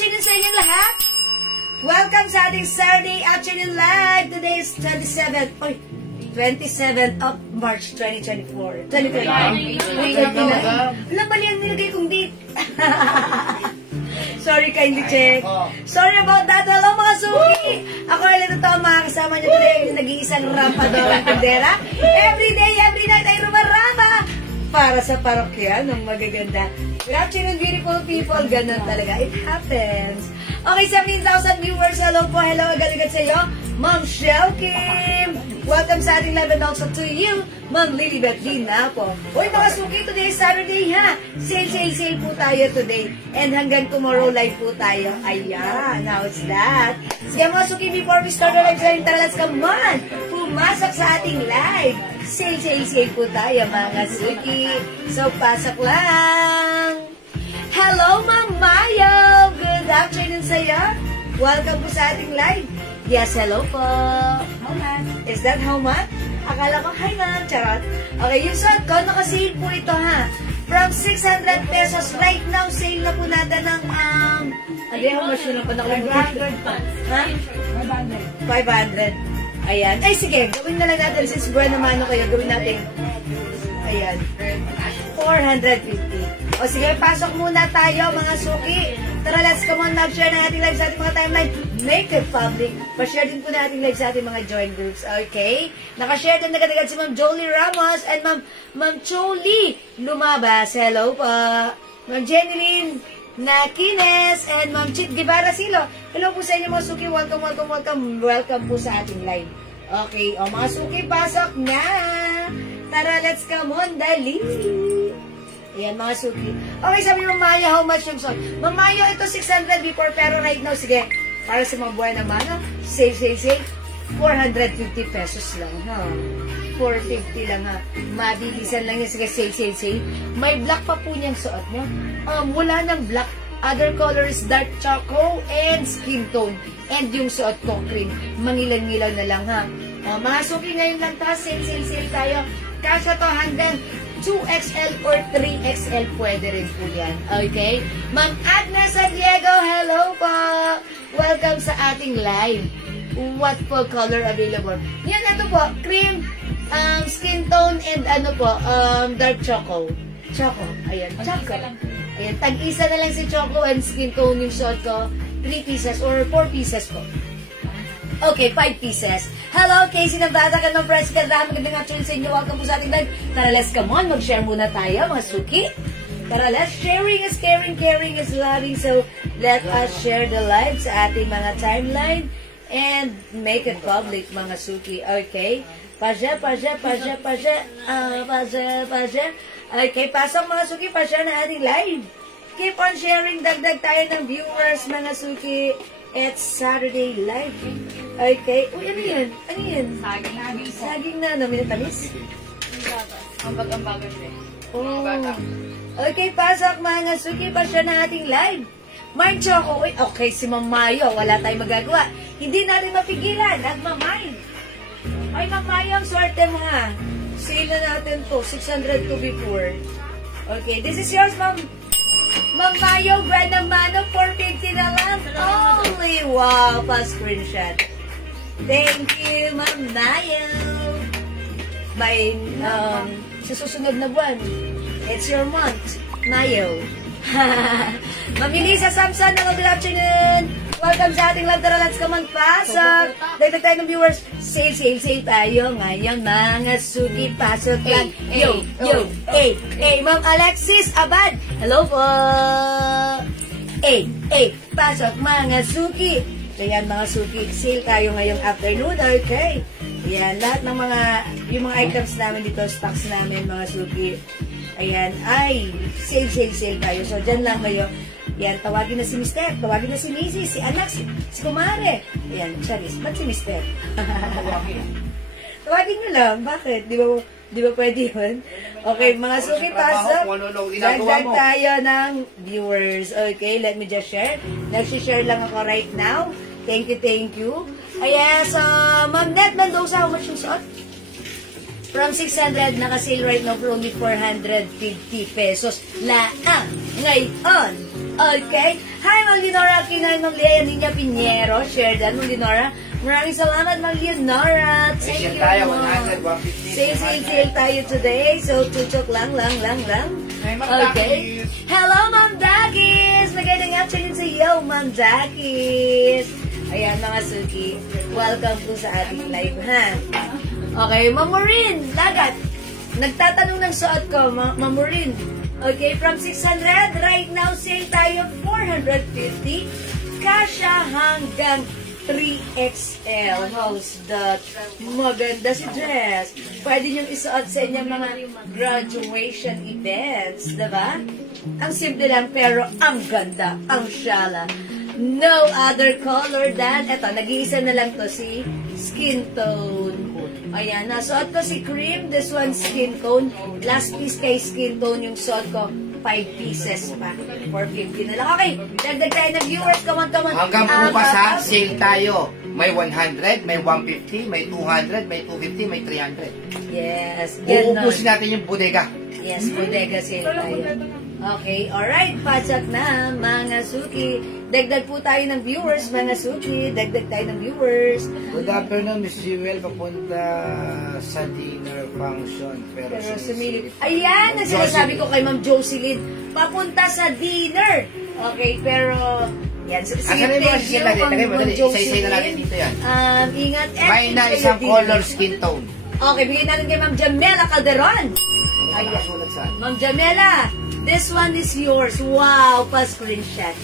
afternoon sa inyong lahat. Welcome sa ating Saturday afternoon live. Today is 27th of March 2024. 2024. Alam, mali ang nilagay kong date. Sorry, kindly check. Sorry about that. Hello mga suki. Ako ulit ito ang mga kasama nyo today. Nag-iisang rampadorang tindera. Every day, every night ay rumarama para sa parokya ng magaganda. Good afternoon, beautiful people. Ganun talaga. It happens. Okay, 17,000 viewers. Hello po. Hello. Agad-agad sa iyo. Ma'am Shell Kim. Welcome sa ating live and also to you, Ma'am Lilibet Dina po. Uy, mga suki, today is Saturday ha. Sale po tayo today. And hanggang tomorrow live po tayo. Ayan, how's that? Sige mga suki, before we start our live stream, tara, let's come on. Pumasok sa ating live. Sale po tayo mga suki. So, pasok lang. Hello, Ma'am Mayo. Good afternoon sa iyo. Welcome po sa ating live. Yes, hello po. How much? Is that how much? Akala ko, hi ma'am, charot. Okay, yung suot ko, naka-sale po ito ha. From 600 pesos right now, sale na po natin ng, how much yun ang panakalimutan? 500 pants. Ha? 500. Ayan. Ay, sige, gawin na lang natin, since buwan naman kayo, gawin natin. Ayan. 450. O sige, pasok muna tayo, mga suki. Tara, let's come on, mag-share na ating live sa ating mga timeline. Make it public. Pa-share din po na ating live sa ating mga join groups. Okay? Nakashare din agad-agad si Ma'am Jolie Ramos and Ma'am Jolie Lumabas. Hello po. Ma'am Jeneline Nakines and Ma'am Chit Guevara Silo. Hello po sa inyo mga suki. Welcome po sa ating live. Okay. O mga suki, pasok na. Tara, let's come on. Dali. Ayan, mga suki. Okay, sabi mo, Maya, how much yung song? Mamayo, ito 600 before, pero right now, sige, para sa mga buhay naman, sale, 450 pesos lang, ha? 450 lang, ha? Mabilisan lang yan, sige, sale. May black pa po niyang suot niyo. Wala ng black. Other color is dark choco and skin tone. And yung suot ko, cream. Mangilan-ngilan na lang, ha? Mga suki, ngayon lang ta, sale tayo. Kasya to hanggang 2XL or 3XL pwede rin po yan. Okay? Ma'am Agnes San Diego, hello po! Welcome sa ating live. What po color available? Yan, ito po, cream, skin tone, and dark choco. Choco. Ayan, choco. Ayan, tag-isa na lang si choco and skin tone yung suot ko. 3 pieces or 4 pieces po. Okay, 5 pieces. Hello, Casey Nabata ka ng Press Kadam. Magandang afternoon sa inyo. Welcome po sa ating live. Tara, let's come on. Mag-share muna tayo, mga suki. Tara, let's sharing is caring is loving. So, let us share the live sa ating mga timeline and make it public, mga suki. Okay? Pasya. Okay, pasok mga suki. Pasya na ating live. Keep on sharing. Dagdag tayo ng viewers, mga suki. It's Saturday live. Okay. Uy, ano yan? Saging na. Minatamis? Ambag-ambagan rin. Oh. Okay, pasok mga suki. Pasya na ating live. Mind choco. Uy, okay, si Ma'am Mayo. Wala tayong magagawa. Hindi natin mapigilan. Nagmamind. Ay, Ma'am Mayo, ang swerte mo ha. Sale na natin to. 600 to be poor. Okay, this is yours, Ma'am. Ma'am Mayo, brand ng Mano, 450 na lang. Holy wow, pa-screenshot. Thank you, Ma'am Mayo. By, sa susunod na buwan, it's your month, Mayo. Ma'am Elisa Samson, good afternoon. Welcome sa ating live. Tara, let's come on, pasok. Dagdag tayo ng viewers. Sale tayo ngayon, mga suki. Pasok lang. Yo. Ma'am Alexis Abad. Hello po. Pasok, mga suki. Ayan, mga suki. Sale tayo ngayong afternoon. Okay. Ayan, lahat ng yung mga items namin dito, stocks namin, mga suki. Ayan, ay, sale tayo. So, dyan lang kayo. Yan, tawagin na si Mister, tawagin na si Mrs., si anak, si Kumare. Yan, Charis, ba't si Mister? Tawagin nyo lang, bakit? Di ba pwede yun? Okay, mga suki, pasok. Dagdag tayo ng viewers. Okay, let me just share. Nag-share lang ako right now. Thank you. Ayan, so, Ma'am Net Mendoza, how much yung suot? From 600, naka-sale right now for only 450 pesos. Laang ngayon. Okay. Hi, Ma'am Leonora Aquino, Ma'am Lea Niña Pinheiro. Share that, Ma'am Leonora. Maraming salamat, Ma'am Leonora. Thank you, tayo, Ma'am. 100, 150. Sale tayo today. So, tutok lang. Okay. Hello, Ma'am Dakis. Magandang afternoon sa iyo, Ma'am Dakis. Ayan, mga suki. Welcome po sa ating live, ha? Okay, Ma'am Maureen, Lagat. Nagtatanong ng suot ko, Ma'am Maureen. Okay, from 600, right now, sale tayo 450. Kasha hanggang 3XL. How's that? Maganda si dress. Pwede niyong isuot sa inyong mga graduation events, diba? Ang simple lang, pero ang ganda, ang shala. No other color than, eto, nag-iisa na lang to, si skin tone. Ayan, nasuot ko si cream, this one skin tone. Last piece kay skin tone yung suot ko. 5 pieces pa. 450 na lang. Okay, dagdag tayo ng viewers. Come on. Hanggang bukas ha, sale tayo. May 100, may 150, may 200, may 250, may 300. Yes, ganun. Uubusin natin yung bodega. Yes, bodega sale tayo. Okay, alright. Pasak na, mga suki. Dagdag po tayo ng viewers, mga suki. Dagdag tayo ng viewers. Good afternoon, Miss Jewel. Papunta sa dinner function. Pero sumilip. Ayan, ang sinasabi ko kay Ma'am Jocelyn. Papunta sa dinner. Okay, pero... Yan, sige, thank you, Ma'am Jocelyn. Isa-isa na natin dito yan. Ingat. May na isang color skin tone. Okay, bigyan natin kay Ma'am Jamela Calderon. Ayan. Ma'am Jamela, this one is yours. Wow, pa-screenshot.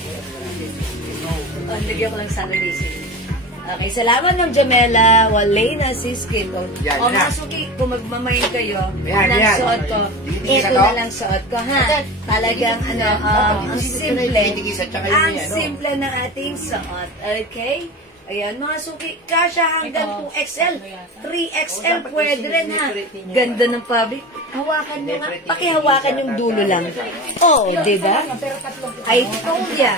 Lagyan ko lang sana basic. Okay, salamat Ma'am Jamela. Walay na si skin tone. O mga suki, kung magmamayin kayo ng suot ko, ito na lang suot ko, ha? Talagang, ang simple. Ang simple ng ating suot. Okay? Ayan, mga suki, kasha hanggang 2XL. 3XL pwede rin, ha? Ganda ng fabric. Hawakan nyo nga. Pakihawakan yung dulo lang. Oh, diba? I told ya.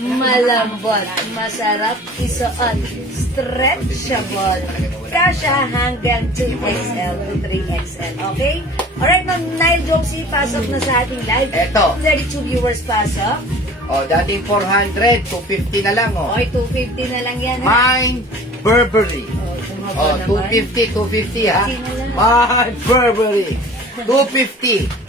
Malambot. Masarap isuot. Stretchable. Kasha hanggang 2XL to 3XL. Okay? Alright, Ma'am Nile Josie, pasok na sa ating live. Eto. 32 viewers pasok. Dating 400, 250 na lang, Okay, 250 na lang yan, ha? Mine Burberry. 250, ha? Mine Burberry. 250.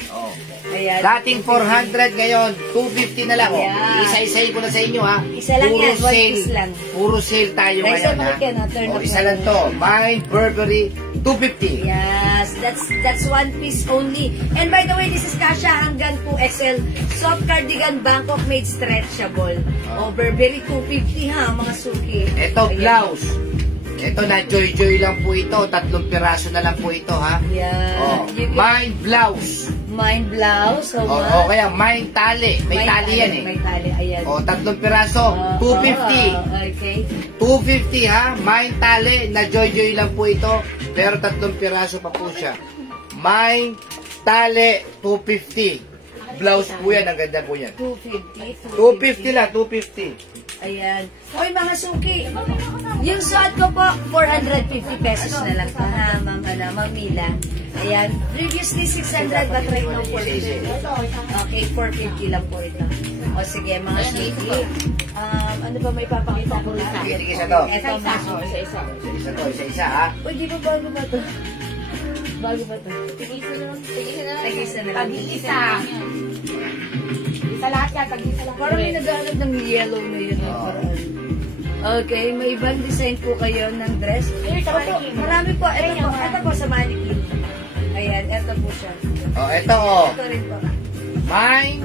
Ayan. Dating 400 ngayon, 250 na lang. Isa-isay ko na sa inyo, ha? Isa lang yan, one piece lang. Puro sale tayo ngayon, ha? Isa lang to. Mine Burberry, 250. Yes, that's one piece only. And by the way, this is kasha hanggang 2XL. Soft cardigan Bangkok made stretchable. Burberry 250, ha, mga suki. Ito, blouse. Ito na, joy-joy lang po ito. 3 piraso na lang po ito, ha? Yeah. Mine blouse. Mine blouse. Kaya mine tali. May tali yan, eh. May tali, ayan. 3 piraso, 250. Okay. 250, ha? Mine tali, na joy-joy lang po ito. Pero 3 piraso pa po siya. Mine tali, 250. Blouse po yan, ang ganda po yan. 250. 250 lang, 250. Ayan. Hoy, mga suki. Yung suot ko po, 450 pesos na lang pa, ha, Ma'am Mila. Ayan. Previously, 600, but right now, 450. Okay, 450 lang po ito. O, sige, mga suki. Ano ba may papakita ko lang? Isa to. Ito, mga suki. Isa, ha? Uy, di ba bago ba ito? Bago ba ito? Tag-isa na lang. Isa lahat yan, tag-isa lang. Parang may naghanap ng yellow na yun. Okay, may ibang design po kayo ng dress. Marami po. Ito po sa mannequin. Ayan, ito po siya. Ito, Ito rin po. Mine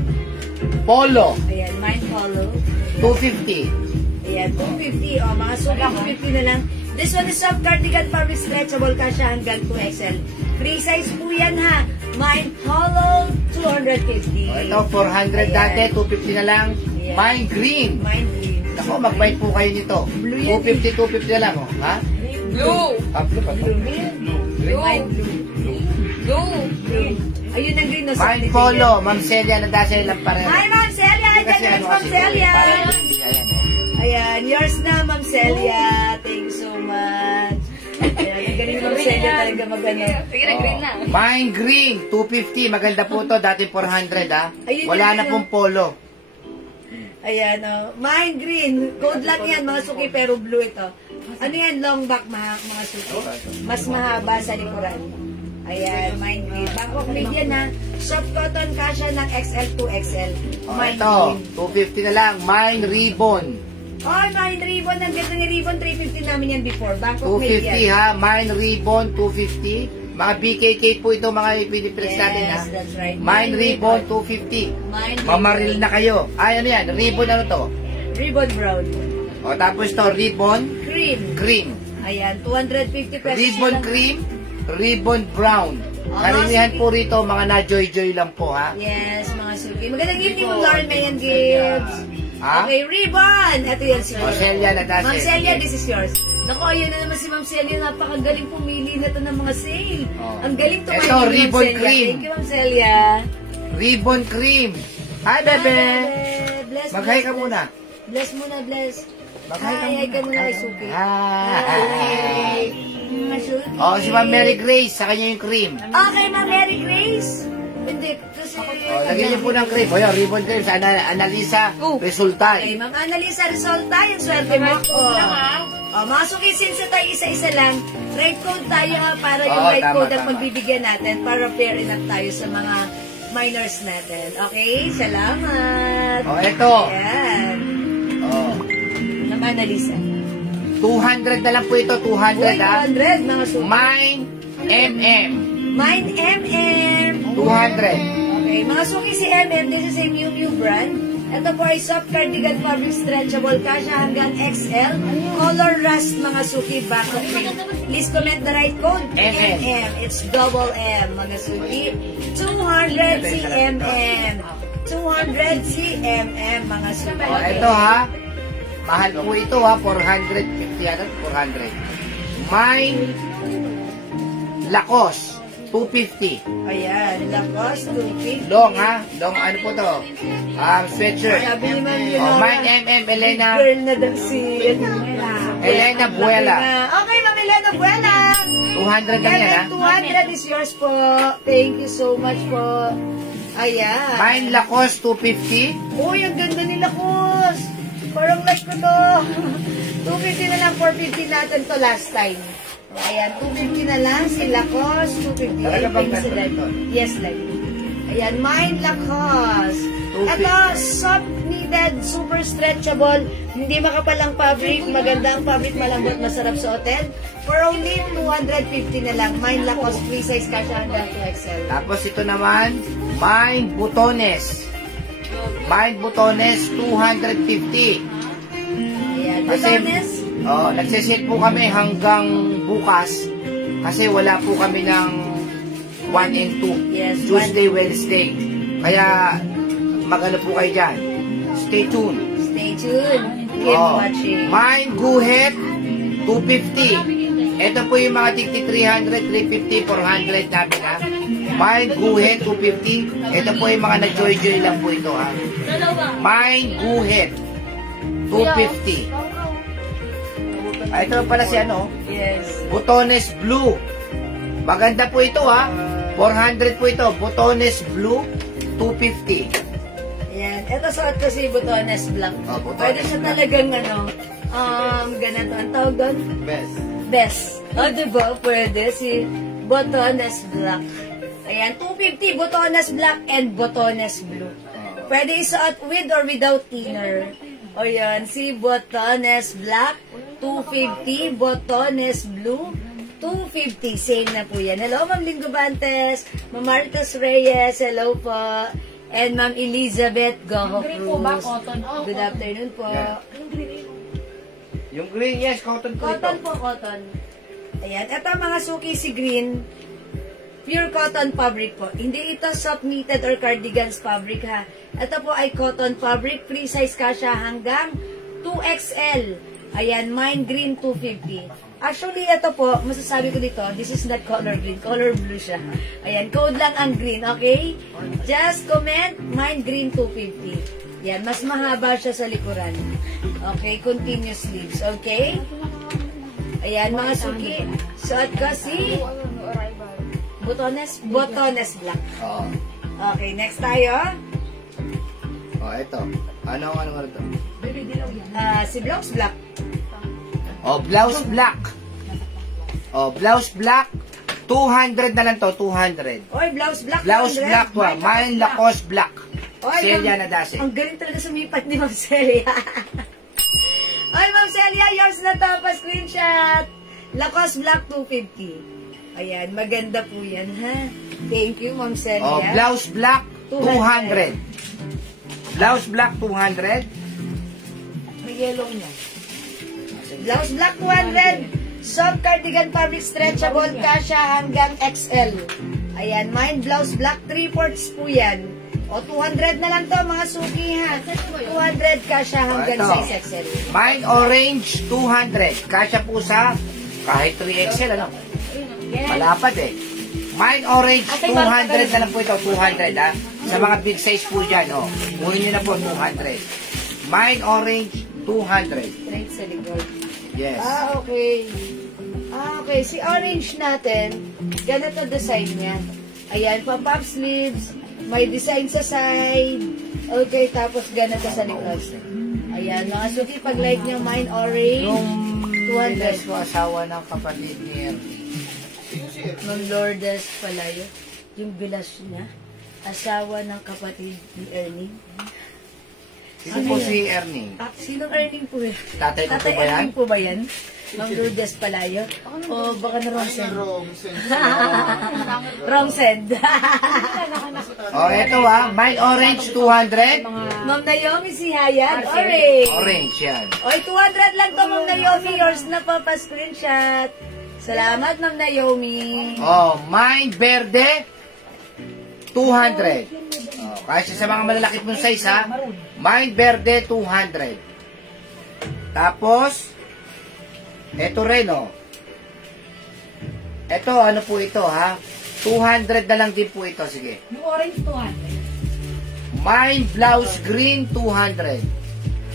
Polo. Ayan, mine polo. 250. Ayan, 250. Mga suki, 250 na lang. This one is soft cardigan fabric stretchable kasha hanggang 2XL. Free size po yan, ha. Mine polo, 250. Ito, 400 dati, 250 na lang. Yeah. Mine green. Mine green. Ako, mag-bite po kayo nito. 250 na lang, ha? Blue. Blue pa. Mine blue. Blue. Ayun ang green. Mine Polo, Ma'am Celia, nadasay lang pareho. Hi, Ma'am Celia! Diyan, Ma'am Celia! Ayan, yours na, Ma'am Celia. Thank you so much. Ayan, ang galing Ma'am Celia talaga mag-ano. Mine green, 250. Maganda po to, dati 400, ha? Wala na pong polo. Ayan, oh. Mine green. Code lang yan, mga suki, pero blue ito. Ano yan? Long back, mga suki. Mas mahaba sa likuran. Ayan, mine green. Bangkok median na. Soft cotton kasha ng XL to XL. Oh, Mine ito, green. 250 na lang. Mine ribbon. Oh, mine ribbon. Ang ganda ni ribbon. 350 namin yan before. Bangkok 250 median. ha. Mine ribbon, 250. Mga BKK po ito, mga Pilipinas natin ha. Yes, that's right. Mine ribbon, 250. Mine Mamaril na kayo. Ay, ano yan? Ribbon ano to? Ribbon brown. O, tapos to, ribbon Cream. cream. Ayan, 250 pesos. Ribbon lang. cream, ribbon brown. Karamihan po rito, mga na-joy-joy lang po ha. Yes, mga suki. Magandang evening mo, Lauren Mayan Gibbs. Ha? Okay, ribbon! Ito yan si O, Celia na Ma'am Celia, this is yours. Naku, ayun na naman si Ma'am Celia. Napakagaling pumili na ito ng mga sale. Oh. Ang galing tumayo Ito, ni Ma'am ribbon Celia. cream. Thank you, Ma'am Celia. Ribbon cream. Hi, bebe. Hi, bless, Mag-hi bless, ka muna. Bless muna, bless. Mag-hi ka Hi ka muna kay Suki. Hi. Mga suki. O, si Ma'am Mary Grace, sa kanya yung cream. Okay, Ma'am Mary Grace. Hindi, kasi... O, lagyan niyo po ng cream. O, yung ribbon cream sa Analisa Resulta. Okay, Ma'am Annalisa Resulta, yung swerte mo. Mga suki, since tayo isa-isa lang, right code tayo ha, para yung right tama, code ang tama. pagbibigyan natin para fair enough tayo sa mga minors natin. Okay? Salamat! O, eto. Ayan. O, Ma'am Annalisa. 200 na lang po ito. 200 Uy, ha. 200 mga suki. Mine MM. Mine MM. 200. Okay, mga suki si MM, this is a new brand. Ito po ay soft cardigan fabric stretchable, kasha hanggang XL. Color rust, mga suki, back of print. Please comment the right code. MM. MM. It's double M, mga suki. 200 CMM. 200 CMM, mga suki. O, ito ha. Mahal po ito ha. 450 yan. 400. Mine Lacoste. 250. Ayan, Lacoste 250. Long ha. Long ano po to? Sweatshirt. Sabi ni Ma'am O, Leonora, Mine MM. Elena. girl na daw si Elena Buela. Okay, Ma'am Elena Buela. 200 lang yan ha. 200 is yours po. Thank you so much po. Ayan. Mine Lacoste 250. Uy, ang ganda ni Lacoste. Parang like ko to. 250 na lang, 450 natin to last time. Ayan, 250 na lang si Lacoste. 250. Talaga bang Ay, ganito ito? Yes, like. Ayan, mine Lacoste. 250. Ito, soft knitted, super stretchable. Hindi makapal ang fabric. Maganda ang fabric, malambot, masarap sa hotel. For only 250 na lang. Mine Lacoste, free size, kasha hanggang 2XL. Tapos ito naman, Mine Butones. Mine Butones 250. Ayan, Kasi, Butones. nagsisit po kami hanggang bukas kasi wala po kami ng 1 and 2. Yes, Tuesday, Wednesday. Kaya magano po kayo dyan. Stay tuned. Stay tuned. Keep watching. Mine Guhet 250. Ito po yung mga tigti 300, 350, 400 namin ha. Mine Guhet 250. Ito po yung mga nag-joy-joy lang po ito ha. Mine Guhet 250. Ito pala si ano, Yes. Butones Blue. Maganda po ito ha. 400 po ito. Butones Blue 250. Ayan. Ito suot ko si Butones Black. Butones Pwede siya Black. talagang ganito. Ang tawag doon? Best. Best. O, diba? Pwede si Butones Black. Ayan. 250 Butones Black and Butones Blue. Pwede isuot with or without inner. O yan, si Botones Black, 250, Botones Blue, 250. Same na po yan. Hello, Ma'am Lingo Bantes, Ma'am Martos Reyes, hello po. And Ma'am Elizabeth Goho Cruz. Good afternoon po. Yeah. Yung green, yes, cotton po Cotton ito. po, cotton. Ayan, ito mga suki si green. Pure cotton fabric po. Hindi ito soft knitted or cardigans fabric ha. Ito po ay cotton fabric. Free size kasha hanggang 2XL. Ayan, mine green 250. Actually, ito po, masasabi ko dito, this is not color green. Color blue siya. Ayan, code lang ang green, okay? Just comment, mine green 250. Yan, mas mahaba siya sa likuran. Okay, continuous sleeves, okay? Ayan, mga suki. Suot ko si Botones Black. Oo. Okay, next tayo. Oh, ito. Ano to? Si Blouse Black. Oh, blouse black. Oh, blouse black. 200 na lang to, 200. Oy, Blouse Black. Blouse 200. black to, mine Lacoste black. Oy, Celia Ma'am- na dasi. Ang galing talaga sumipat ni Ma'am Celia. Oy, Ma'am Celia, yours na to. Pa-screenshot. Lacoste Black 250. Ayan, maganda po yan, ha? Thank you, Ma'am Celia. Oh, blouse black 200. Blouse black 200. May yellow niya. Blouse Black 200. Soft cardigan fabric stretchable kasha hanggang XL. Ayan, mine blouse black 3/4 po yan. O 200 na lang to mga suki ha. 200 kasha hanggang Ito. size XL. Mine orange 200. Kasya po sa kahit 3XL ano. Malapad eh. Mine orange 200 na lang po ito. 200 ha. Sa mga big size po dyan. Oh. Kunin nyo na po 200. Mine orange 200. Right sa likod. Yes. Okay. Okay, si orange natin, ganito design niya. Ayan, pop-up sleeves, may design sa side. Okay, tapos ganito sa likod. Ayan, mga suki, pag like nyo, mine orange, Yung 200. ko asawa ng kapatid ni Ernie. Ma'am Lourdes pala yun. Yung bilas niya, asawa ng kapatid ni Ernie. Sino po si Ernie? Sinong Ernie po yun? Tatay ko po Tatay ba yan? Ernie po ba yan? Ma'am Lourdes Palayo? O baka na wrong send? Wrong send. Oh, ito mine orange 200. Ma'am Naomi si Hayat, orange. Orange yan. Oy, 200 lang to, Ma'am Naomi. Yours na po, pa-screenshot. Salamat, Ma'am Naomi. Oh, mine verde 200. Oh, kasi sa mga malalaki pong size ha. Mine verde 200. Tapos ito rin oh. Ito ano po ito ha? 200 na lang din po ito, sige. Yung orange 200. Mine blouse green 200.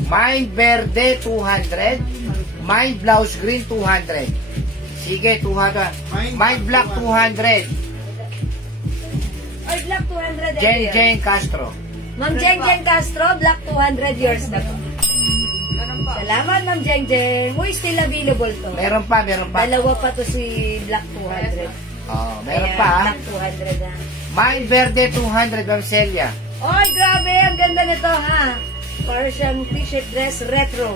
Mine verde 200. Mine blouse green 200. Sige, 200. Mine black 200. Oy, Black 200. Jen Castro. Ma'am Jeng Castro, Black 200, yours na po. Salamat, Ma'am Jeng. Uy, still available to. Meron pa. Dalawa pa to si Black 200. Oh, meron Ayan, pa ha. Black 200 ha. Mine verde 200, Ma'am Celia. Oy, grabe, ang ganda nito ha. Para siyang t-shirt dress retro.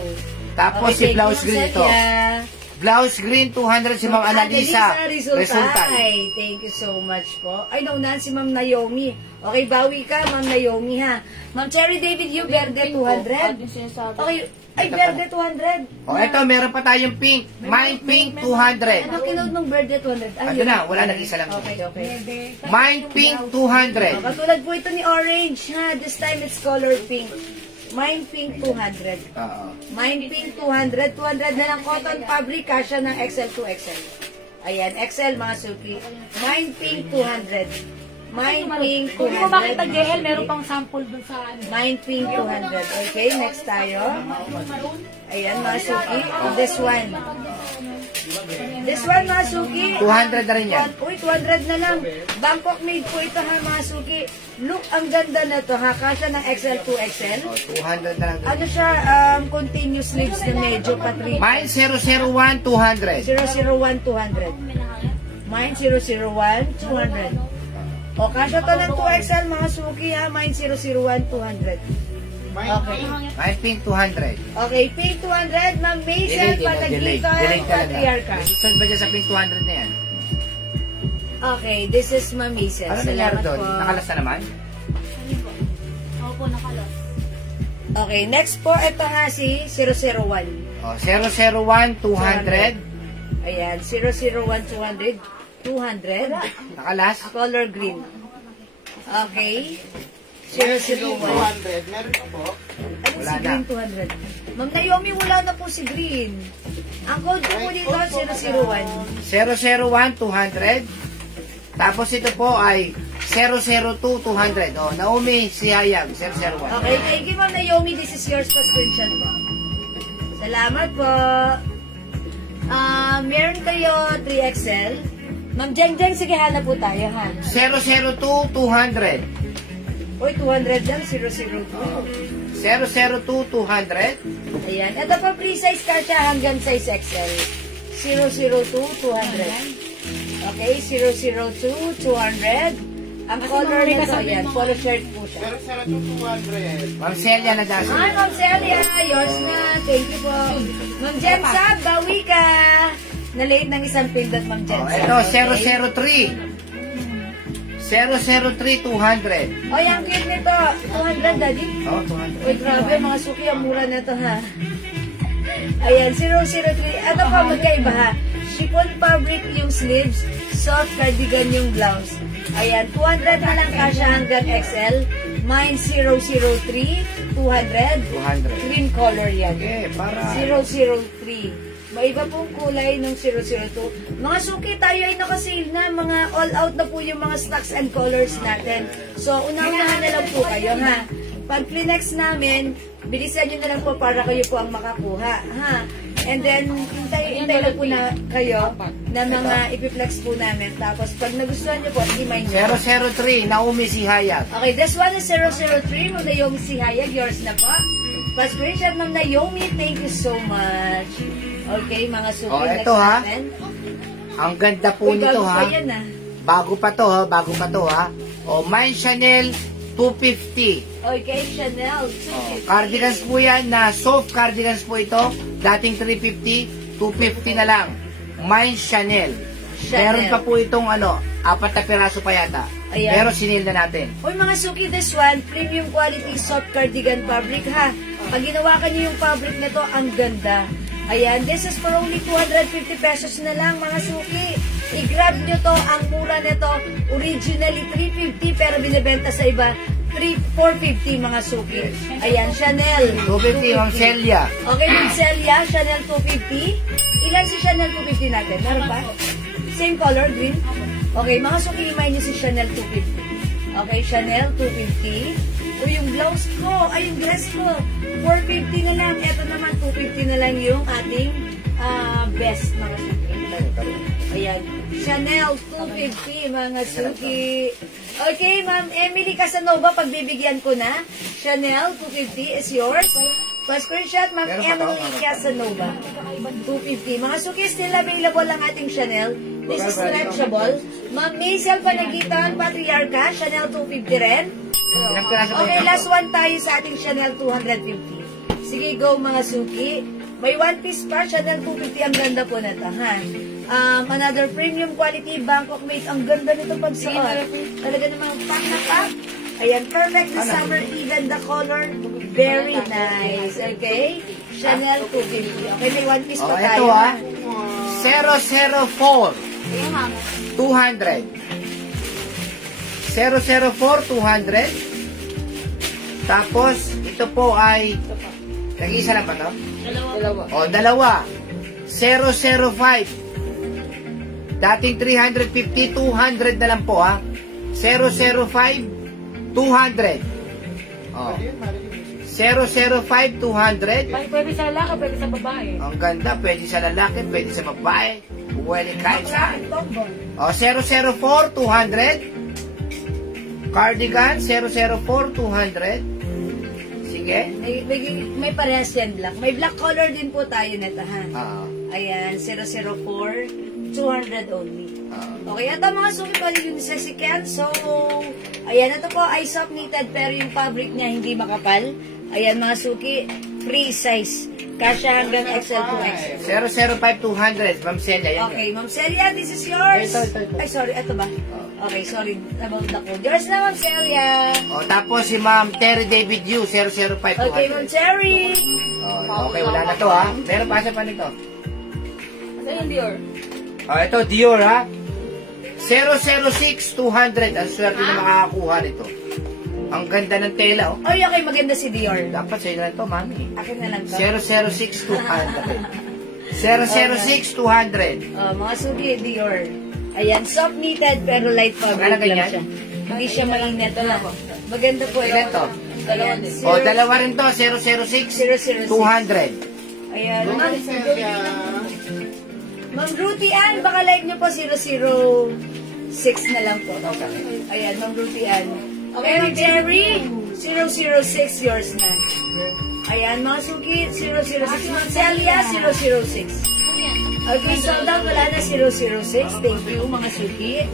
Tapos si thank you, blouse Ma'am green ito. Celia. Blouse green 200 si Ma'am Analisa. Resultan. Ay, thank you so much po. Ay, naunahan si Ma'am Naomi. Okay, bawi ka, Ma'am Naomi ha. Ma'am Cherry David Yu, verde 200. Okay, ay, verde 200. Oh, ito, meron pa tayong pink. Mine pink 200. Ano kinod ng verde 200? Ay, Ando yun. na, wala na, isa lang. Okay. Mine pink 200. Katulad po ito ni orange ha. This time it's color pink. Mine pink 200. Oo. Mine pink 200. 200 na lang cotton fabric. Kasya ng XL to XL. Ayan, XL mga suki. Mine pink 200. Mine pink Kung di mo makita 200. JL, meron pang sample dun sa ano. Mine pink 200. Okay, next tayo. Ayan mga suki. This one. This one mga suki. 200 na rin yan. Uy, 200 na lang. Bangkok made po ito ha mga suki. Look, ang ganda na to ha. Kasya ng XL to XL. Oh, 200 na lang. Ano siya, continuous sleeves na medyo patri. Mine 001 200. 001 200. Mine 001 200. O, kasya to ng 2XL mga suki ha. Mine 001 200. Okay. Mine pink 200. Okay, pink 200. Ma'am Mason, Patagiton, Delete talaga. Patriarca. Saan ba dyan sa pink 200 na yan? Okay, this is Ma'am Mason. Ano nangyari Salamat doon? po. Nakalas na naman? Opo, nakalos. Okay, next po, ito nga si 001. Oh, 001 200. Ayan, 001 200. 200. Nakalas? Color green. Okay. 001. Meron pa po. Ano Wala si na. green 200? Ma'am Naomi, wala na po si green. Ang code ko po dito, 001. 001 200. Tapos ito po ay 002 200. Oh, Naomi si Hayag 001. Okay, thank you Ma'am Naomi. This is yours pa screenshot po. Salamat po. Meron kayo 3XL. Ma'am Jeng, sige hanap po tayo ha. 002 200. Uy, 200 lang, 002. 002, 200. Ayan. Ito po, free size ka siya hanggang size XL. 002, 200. Okay, 002, 200. Ang color nito, ayan, polo shirt po siya. Ma'am Celia na daso. Hi, Ma'am Celia. Yours na. Thank you po. Ma'am Jensa, bawi ka. Na-late ng isang pindot, Ma'am Jensa. Ito, 003. 003, 200. O, yung cute nito. 200, Daddy. Oh, 200. Uy, grabe, mga suki, ang mura na ito, ha. Ayan, 003. Ano pa, magkaiba, ha? Chiffon fabric yung sleeves, soft cardigan yung blouse. Ayan, 200 na lang kasya hanggang XL. Mine 003, 200. 200. Cream color yan. Okay, para... 003. May iba pong kulay ng 002. Mga suki, tayo ay nakasale na. Mga all out na po yung mga stocks and colors natin. So, unahan na lang po kayo, ha? Pag Kleenex namin, bilisan nyo na lang po para kayo po ang makakuha, ha? And then, hintay lang po na kayo na mga ipiplex po namin. Tapos, pag nagustuhan nyo po, i-mind nyo. 003, Naomi Sihayag. Okay, this one is 003. Ma'am Naomi Sihayag, yours na po. Pa-screenshot, Ma'am Naomi, thank you so much. Okay, mga suki. Oh, ito, ha? Ang ganda po nito, ha? Yan, ha? Bago pa to, ha? Bago pa to, ha? O, Mine Chanel 250. Okay, Chanel. Oh, cardigans po yan na soft cardigans po ito. Dating 350, 250 na lang. Mine Chanel. Meron pa po itong 4 na piraso pa yata. Ayan. Pero sinil na natin. Uy, mga suki, this one, premium quality soft cardigan fabric, ha? Pag ginawakan niyo yung fabric nito, ang ganda. Ayan, this is for only 250 pesos na lang, mga suki. I-grab nyo to, ang mura nito, originally 350, pero binibenta sa iba, 450, mga suki. Ayan, Chanel. 250, Ma'am Celia. Okay, Ma'am Celia, Chanel 250. Ilan si Chanel 250 natin? Meron pa? Same color, green? Okay, mga suki, imayin nyo si Chanel 250. Okay, Chanel 250. O yung blouse ko, ay yung dress ko, 450 na lang. Ito naman, 250 na lang yung ating best, mga suki. Ayan, Chanel 250, mga suki. Okay, Ma'am Emily Casanova, pagbibigyan ko na. Chanel 250 is yours. Pa-screenshot, Ma'am Emily Casanova. 250. Mga suki, still available ang ating Chanel. This is stretchable. Ma'am Maisel Panagitan, Patriarca, Chanel 250 rin. Okay, last one tayo sa ating Chanel 250. Sige, go mga suki. May one piece pa, Chanel 250. Ang ganda po na ito, ha? Another premium quality Bangkok made. Ang ganda nito pag suot. Talaga namang pack na pack. Ayan, perfect the summer, even the color. Very nice. Okay? Chanel 250. Okay, may one piece pa tayo. Ito, ha? 004. 200. 004, 200. Tapos, ito po ay, nag-isa lang pa to? Dalawa. O, dalawa. 005. Dating 350, 200 na lang po, ha? 005, 200. O. 005, 200. Pwede sa lalaki, pwede sa babae. Ang ganda, pwede sa lalaki, pwede sa babae, pwede kahit saan. O, 004, 200. Cardigan, 004, 200. Sige. May parehas yan black. May black color din po tayo nito, ha? Ayan, 004, 200 only. Okay, ito mga suki po yung sesikan. So, ayan, ito po ay soft knitted pero yung fabric niya hindi makapal. Ayan mga suki, free size. Kasya hanggang XL to XL. 005, 200. Ma'am Celia, yan. Okay, Ma'am Celia, this is yours. Ito. Ay, sorry, ito ba? Okay, sorry. About na ko. Yours na, Ma'am Celia. O, tapos si Ma'am Terry David Yu, 005, 200. Okay, Ma'am Terry. Okay, wala na to, ha? Meron pa sa pa nito. Saan yung Dior? O, ito, Dior, ha? 006, 200. Ang swerte na makakakuha nito. Ang ganda ng tela, oh. Oh, okay, maganda si Dior. Dapat sa'yo na ito, mami. Akin na lang to. 006, 200. 006, 200. Mga suki, Dior. Ayan, soft knitted pero light fabric Ano ganyan? lang siya. Hindi siya mainit. Maganda po. Ilan to? Ayan, O, dalawa rin to, 006, 200. Ayan, Ma'am Ruthie Ann, baka like nyo po 006 na lang po. Ayan, Ma'am Ruthie Ann. Okay, Ma'am Jerry, 006 yours na. Ayan, mga suki, 006. Ma'am Celia, 006. Okay, sold out, wala na 006. Thank you, mga suki.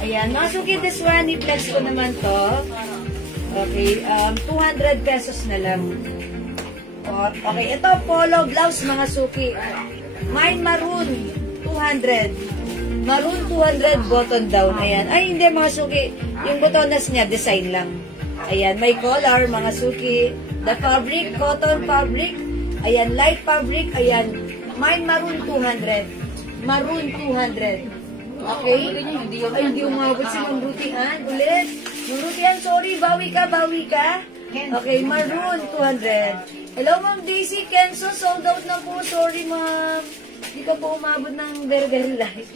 Ayan, mga suki, this one, i-flex ko naman to. Okay, 200 pesos na lang. Okay, ito, polo blouse, mga suki. Mine maroon, 200. Maroon 200, button down. Ayan. Ay, hindi, mga suki. Yung botonas niya, design lang. Ayan, may color, mga suki. The fabric, cotton fabric. Ayan, light fabric. Ayan, mine maroon 200. Maroon 200. Okay? Ay, hindi umabot si Ma'am Rutian. Ulit. Ma'am Rutian, sorry. Bawi ka, bawi ka. Okay, maroon 200. Hello, Ma'am Daisy Kenzo. Sold out na po. Sorry, Ma'am. Hindi ka po umabot ng very, very light.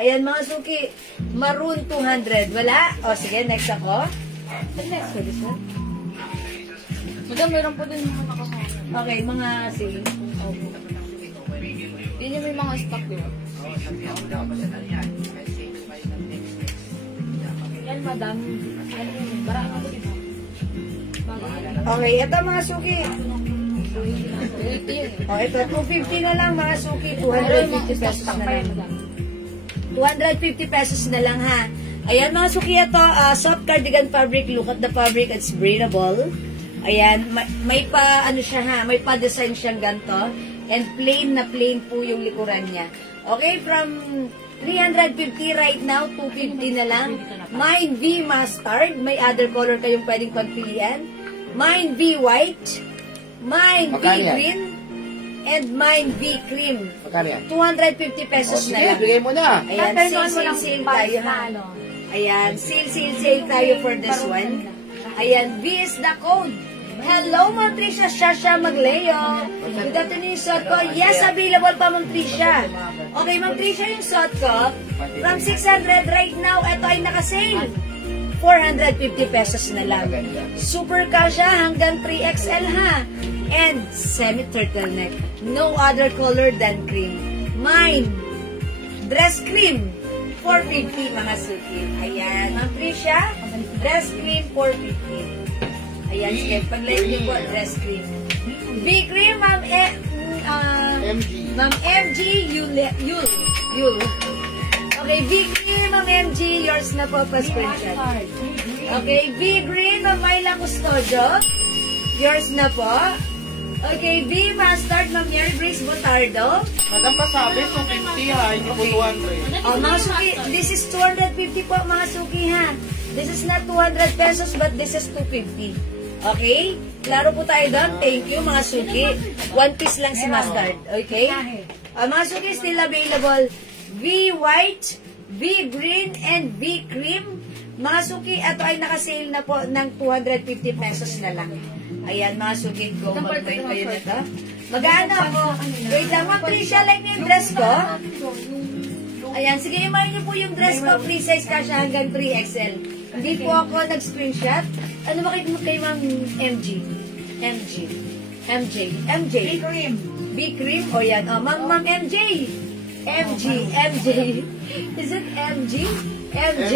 Ayan, mga suki. Maroon 200. Wala? O, sige. Next ako. Next ko this one. Madam, meron po din mga nakasama. Okay, mga sige. Yun yung may mga stock, di ba? Yan, madam. Barang ako dito. Okay, ito mga suki. O, ito, 250 na lang mga suki. 250 pesos na lang. 250 pesos na lang, ha. Ayan, mga suki, ito, soft cardigan fabric. Look at the fabric. It's breathable. Ayan, may pa, ano siya, ha. May pa design siyang ganito. And plain na plain po yung likuran niya. Okay, from 350 right now, 250 na lang. Mine V mustard. May other color kayong pwedeng pagpilian. Mine V white. Mine V green. And mine V cream. 250 pesos na lang. Bigay mo na. Ayan, sale tayo, ha. Ayan, sale tayo for this one. Ayan, V is the code. Hello, Ma'am Tricia, Shasha Magleo. Good afternoon, yung suot ko. Yes, available pa, Ma'am Tricia. Okay, Ma'am Tricia, yung suot ko. From 600 right now, ito ay nakasale. 450 pesos na lang. Super kasha hanggang 3XL, ha. And semi-turtleneck. No other color than cream. Mine, dress cream. 450, mga suki. Ayan, Ma'am Tricia, dress cream, 450. Ayan, sige, pag-like niyo po, dress cream. B-cream, Ma'am MG, Yul. Okay, B-cream, Ma'am MG, yours na po, pa-screenshot. Okay, B-green, Ma'am Myla Custodio, yours na po. Okay, B-mustard, Ma'am Mary Grace Botardo. Madam pa sabi, 250 ha, hindi po 200. Oh, mga suki, this is 250 po, mga suki, ha. This is not 200 pesos, but this is 250. Okay? Klaro po tayo doon. Thank you, mga suki. One piece lang si mustard. Okay? Mga suki, still available. V white, V green, and V cream. Mga suki, ito ay nakasale na po ng 250 pesos na lang. Ayan, mga suki, go mag-point kayo na ito. Mag-ano ako? Wait lang, Ma'am Tricia, like niyo yung dress ko? Ayan, sige, imayin niyo po yung dress ko. Free size kasha hanggang 3XL. Hindi po ako nag-screenshot. Ano makikita mo kay Ma'am MJ? B cream. O yan. O, Ma'am MJ. MJ. Is it MG? MJ.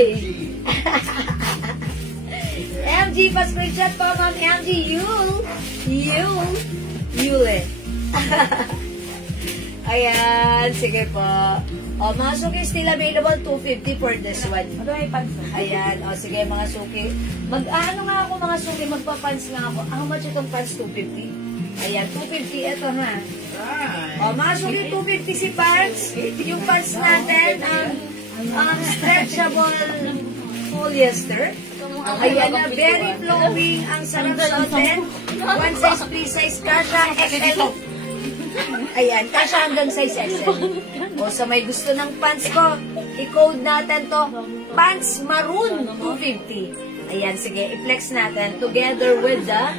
MG, pa-screenshot po, Ma'am MG. Yul eh. Ayan, sige po. O, mga suki, still available, 250 for this one. Ayan, o, sige, mga suki. Ano nga ako, mga suki, magpa-pants nga ako. How much itong pants? 250. Ayan, 250 ito, ha. O, mga suki, 250 si pants. Yung pants natin, stretchable polyester. Ayan na, very flowing, ang sarap suotin. One size, free size, kasha, XL. Ayan, kasha hanggang size XL. O, sa may gusto ng pants ko, i-code natin to, pants maroon 250. Ayan, sige, i-flex natin together with the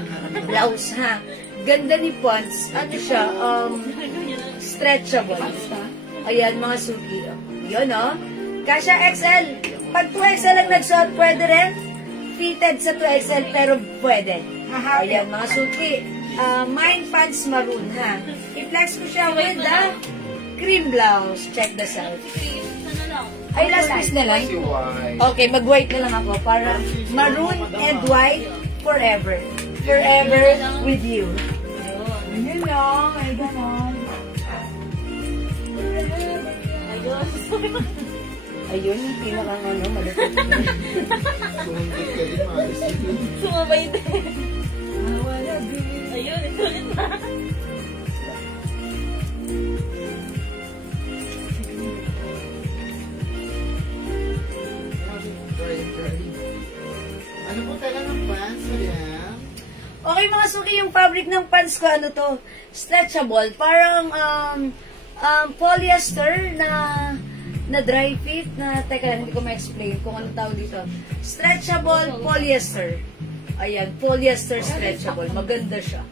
blouse, ha. Ganda ni pants. Ano siya? Stretchable. Ayan, mga suki. Yun, o. Kasha XL. Pag 2XL ang nagsuot, pwede rin. Fitted sa 2XL, pero pwede. Ayan, mga suki. Mine pants maroon, ha. I-flex ko siya with the cream blouse. Check this out. Ay, last piece na lang. Si white. Okay, mag-white na lang ako para maroon and white forever. Forever with you. Ayun lang, ay ganon. Ayun, yung pinakang ano, malapit. Sumabay din. Ayun, ito ulit na. Ano po talaga ng pants? Okay mga suki, yung fabric ng pants ko, ano to? Stretchable. Parang polyester na dry fit na, teka lang, hindi ko ma-explain kung ano tawag dito. Stretchable polyester. Ayan, polyester stretchable. Maganda siya.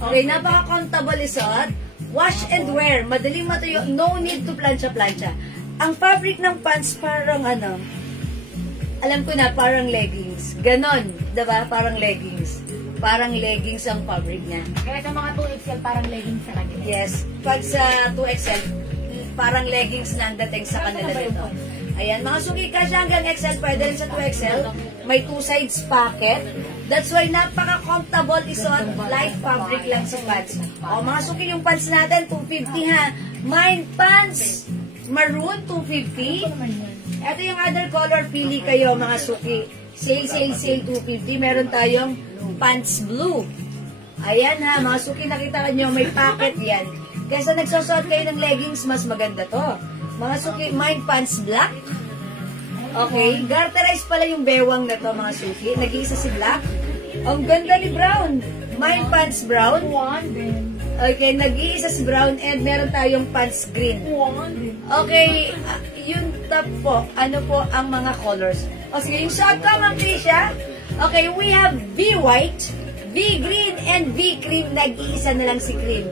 Okay, napaka-comfortable isuot. Wash and wear. Madaling matuyo. No need to plancha-plancha. Ang fabric ng pants parang ano, alam ko na, parang leggings. Ganon, diba? Parang leggings. Parang leggings ang fabric niya. Kaya sa mga 2XL, parang leggings sa kanila. Yes. Pag sa 2XL, parang leggings na ang dating sa kanila dito. Ayan, mga suki kasi hanggang XL, pwede rin sa 2XL. May 2 sides pocket. That's why napaka-comfortable isuot. Light fabric lang sa pants. O, mga suki, yung pants natin, 250 ha. Mine pants, maroon, 250. Ito yung other color, pili kayo mga suki. Sale, sale, sale, 250. Meron tayong pants blue. Ayan ha, mga suki, nakita nyo, may pocket yan. Kaysa nagsusuot kayo ng leggings, mas maganda to. Mga suki, mine pants black. Okay, garterized pala yung bewang na to, mga suki. Nag-iisa si black. Ang ganda ni brown. Mine pants brown. Okay, nag-iisa si brown and meron tayong pants green. Okay, yung top po, ano po ang mga colors? O sige, yung short ko, Ma'am Tricia. Okay, we have V white, V green, and V cream. Nag-iisa na lang si cream.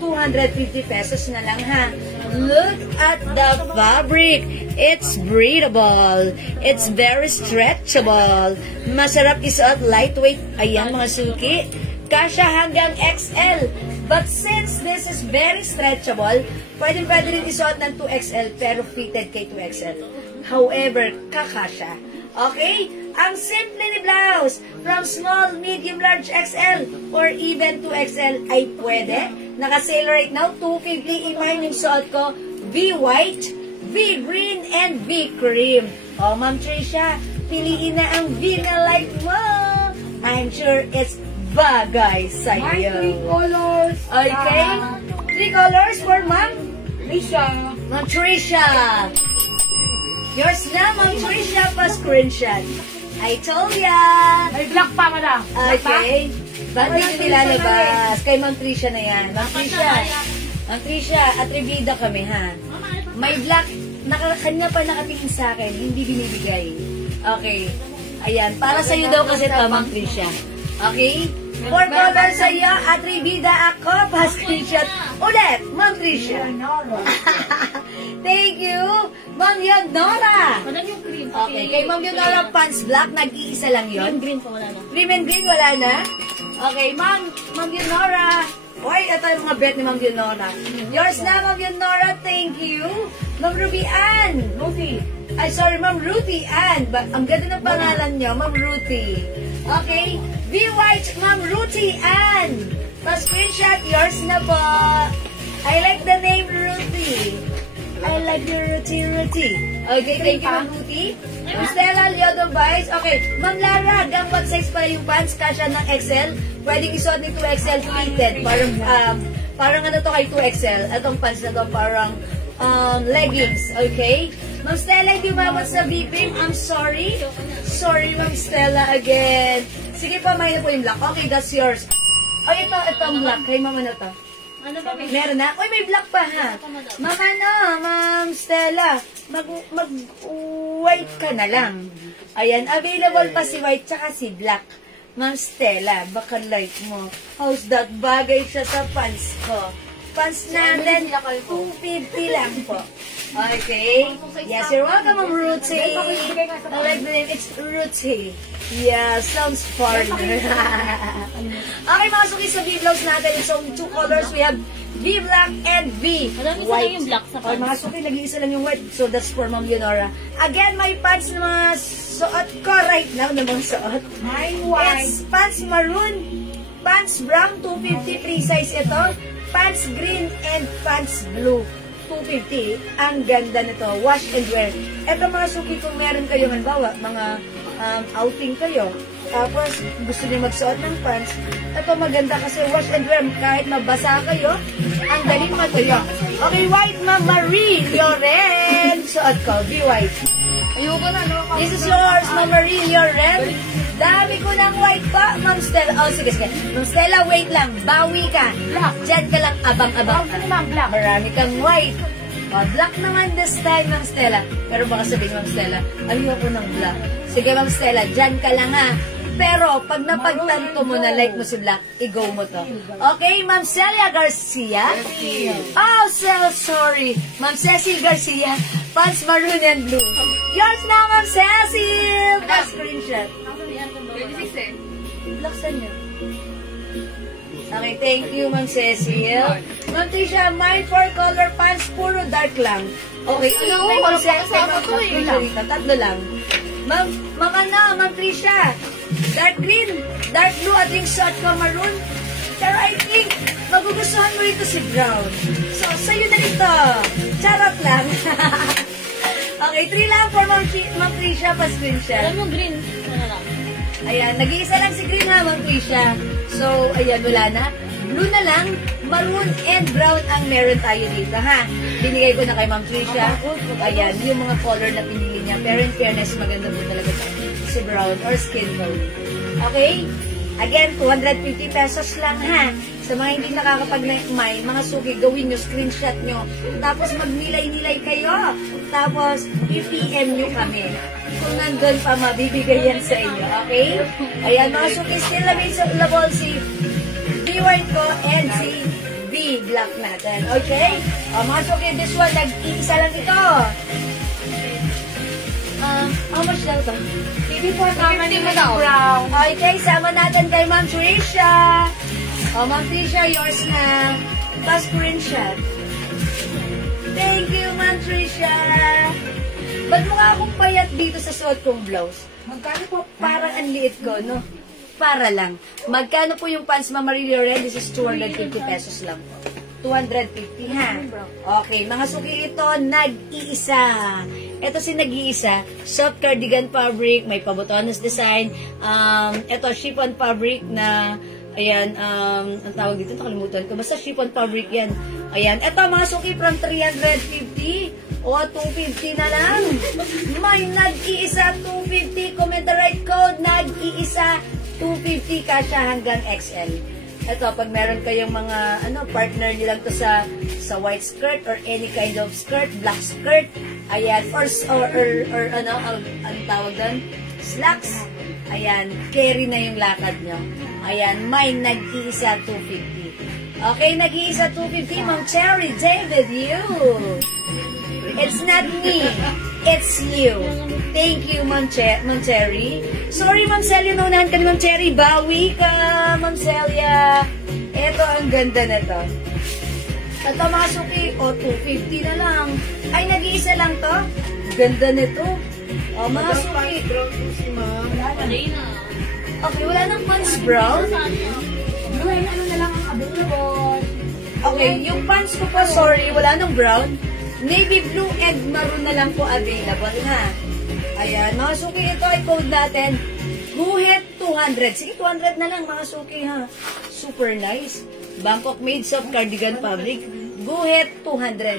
250 pesos na lang ha. Look at the fabric. It's breathable. It's very stretchable. Masarap isuot, lightweight. Ayan mga suki. Kasya hanggang XL. But since this is very stretchable, pwede rin isuot ng 2XL pero fitted kay 2XL. However, kakasya. Okay? Ang simple ni blouse from small, medium, large, XL or even 2XL ay pwede. Naka-sale right now, 250. Imahin yung suot ko, V white, V green, and V cream. O, Ma'am Tricia, piliin na ang V na like mo. I'm sure it's bagay sa'yo. 3 colors. Okay? 3 colors for Ma'am Lisa. Ma'am Tricia. Yours na, Ma'am Tricia, pa-screenshot. I told ya. May black pa, madam. Okay. Ba't di nyo nilalabas? Kay Ma'am Tricia na yan. Ma'am Tricia, atribida kami, ha? May black, kanya pa nakatingin sa akin, hindi binibigay. Okay. Ayan, para sa'yo daw kasi ito, Ma'am Tricia. Okay? 4 colors sa'yo, atribida ako, pa-screenshot. Ulit, Ma'am Tricia. Thank you, Ma'am Yonora. Ano yung green? Okay, kay Ma'am Yonora, pants black, nag-iisa lang yon. Green pa wala na. Cream and green, wala na. Okay, Ma'am Yonora. Oy, ito yung mga bet ni Ma'am Yonora. Yours na, Ma'am Yonora, thank you. Ma'am Ruby Ann. Ruthie. Ay, sorry, Ma'am Ruthie Ann. Ang ganda ng pangalan niyo, Ma'am Ruthie. Okay, V White, Ma'am Ruthie Ann. Pa-screenshot, yours na po. I like the name Ruthie. I like your Ruthie. Okay, thank you, Ma'am Ruthie. Stella Liodo Vice. Okay, Ma'am Lara, gampat size pala yung pants, kasya ng XL. Pwedeng isuot ni 2XL fitted. Parang ano to kay 2XL. Itong pants na to parang leggings. Okay? Ma'am Stella, hindi umabot sa beeping. I'm sorry. Sorry, Ma'am Stella, again. Sige pa, may na po yung black. Okay, that's yours. Ay, itong black. Kay Ma'am ano to? Ano ba? Meron na? Uy, may black pa ha. Ma'am Stella, mag-white ka na lang. Ayan, available pa si white tsaka si black. Ma'am Stella, baka like mo. How's that? Bagay siya sa pants ko. Pants natin, 250 lang po. Okay? Yes, you're welcome, Ma'am Ruthie. I like the name. It's Ruthie. Yeah, sounds fun. Okay, mga suki sa V-Blouse natin. So, two colors. We have V-Black and V Madam, isa lang White. yung black sa Okay, mga suki, nag-iisa lang yung white. So, that's for Ma'am Leonora. Again, may pants na mga suot ko right now. Namang suot. It's pants maroon, pants brown, 250 free size ito. Pants green and pants blue. 250. Ang ganda nito. Wash and wear. Ito mga suki, kung meron kayo, halimbawa, mga outing kayo. Tapos, gusto niyo magsuot ng pants. Ito maganda kasi wash and wear. Kahit mabasa kayo, ang daling matuyo. Okay, white, Ma'am Marie Loren. Suot ko, be white. Ayoko na, no? This is yours, Ma'am Marie Loren. Dami ko ng white pa, Ma'am Stella. Oh, sige, sige. Ma'am Stella, wait lang. Bawi ka. Black. Diyan ka lang, abang-abang. Black. Marami kang white. Oh, black naman this time, Ma'am Stella. Pero baka sabihin, Ma'am Stella, ayoko ng black. Sige, Ma'am Stella, dyan ka lang ha. Pero, pag napagtanto mo na like mo si Black, i-go mo to. Okay, Ma'am Celia Garcia. Oh, sorry. Ma'am Cecil Garcia. Pants maroon and blue. Yours na, Ma'am Cecil! Pa-screenshot. 26 eh. Black saan niya? Okay, thank you, Ma'am Cecil. Ma'am Tisha, my 4-color pants, puro dark lang. Okay, ano ko, Ma'am Cecil? Tatlo lang. Ma'am Trisha, dark green, dark blue, at yung short ko maroon. Pero I think, magugustuhan mo rito si brown. So, sa'yo na rito. Charot lang. Okay, 3 lang for Ma'am Trisha, pa-screenshot. Alam mo, green. Ano lang? Ayan, nag-iisa lang si green ha, Ma'am Trisha. So, ayan, wala na. Blue na lang, maroon and brown ang meron tayo dito, ha? Binigay ko na kay Ma'am Trisha. Ayan, yung mga color na pinili niya. Pero in fairness, maganda po talaga si brown or skin tone. Okay? Again, 250 pesos lang, ha? Sa mga hindi nakakapag-may, mga suki, gawin nyo, screenshot nyo. Tapos magnilay-nilay kayo. Tapos, i-PM nyo kami. Kung nandun pa, mabibigay yan sa inyo. Okay? Ayan, mga suki, still available si B-White ko and si B-Black natin. Okay? Mga suki, this one, nag-iisa lang ito. How much daw ito? 50 daw. Brown. Okay, sama natin kay Ma'am Trisha. Ma'am Trisha, yours na. Pa-screenshot. Thank you, Ma'am Trisha. Ba't mukha akong payat dito sa suot kong blouse? Magkano po? Parang ang liit ko, no? Para lang. Magkano po yung pants, Ma'am Marie Loren? This is 250 pesos lang po. 250, ha? Okay, mga suki ito, nag-iisa. Ito si nag-iisa. Soft cardigan fabric, may pabotones design. Ito, chiffon fabric na, ayan, ang tawag dito, nakalimutan ko. Basta chiffon fabric yan. Ayan, ito mga suki from 350 o 250 na lang. May nag-iisa 250. Comment the right code, nag-iisa 250 kasya hanggang XL. Ito, pag meron kayong mga partner nilang to sa white skirt or any kind of skirt, black skirt, ayan, or ang tawag doon, slacks, ayan, carry na yung lakad nyo. Ayan, may nag-iisa 250. Okay, nag-iisa 250, Ma'am Cherry David, you. It's not me. It's you. Thank you, Ma'am Cherry. Sorry, Ma'am Celia, naunahan ka ni Ma'am Cherry. Bawi ka, Ma'am Celia. Ito, ang ganda na to. Ito, mga suki, 250 na lang. Ay, nag-iisa lang to. Ganda nito. Mga suki. Okay, wala nang pants brown. Wala na, na lang ang available. Okay, yung pants ko po, sorry, wala nang brown. Navy blue and maroon na lang po available, ha? Ayan, mga suki, ito ay code natin. Guhit 200. Sige, 200 na lang, mga suki, ha? Super nice. Bangkok made soft cardigan fabric. Guhit 200.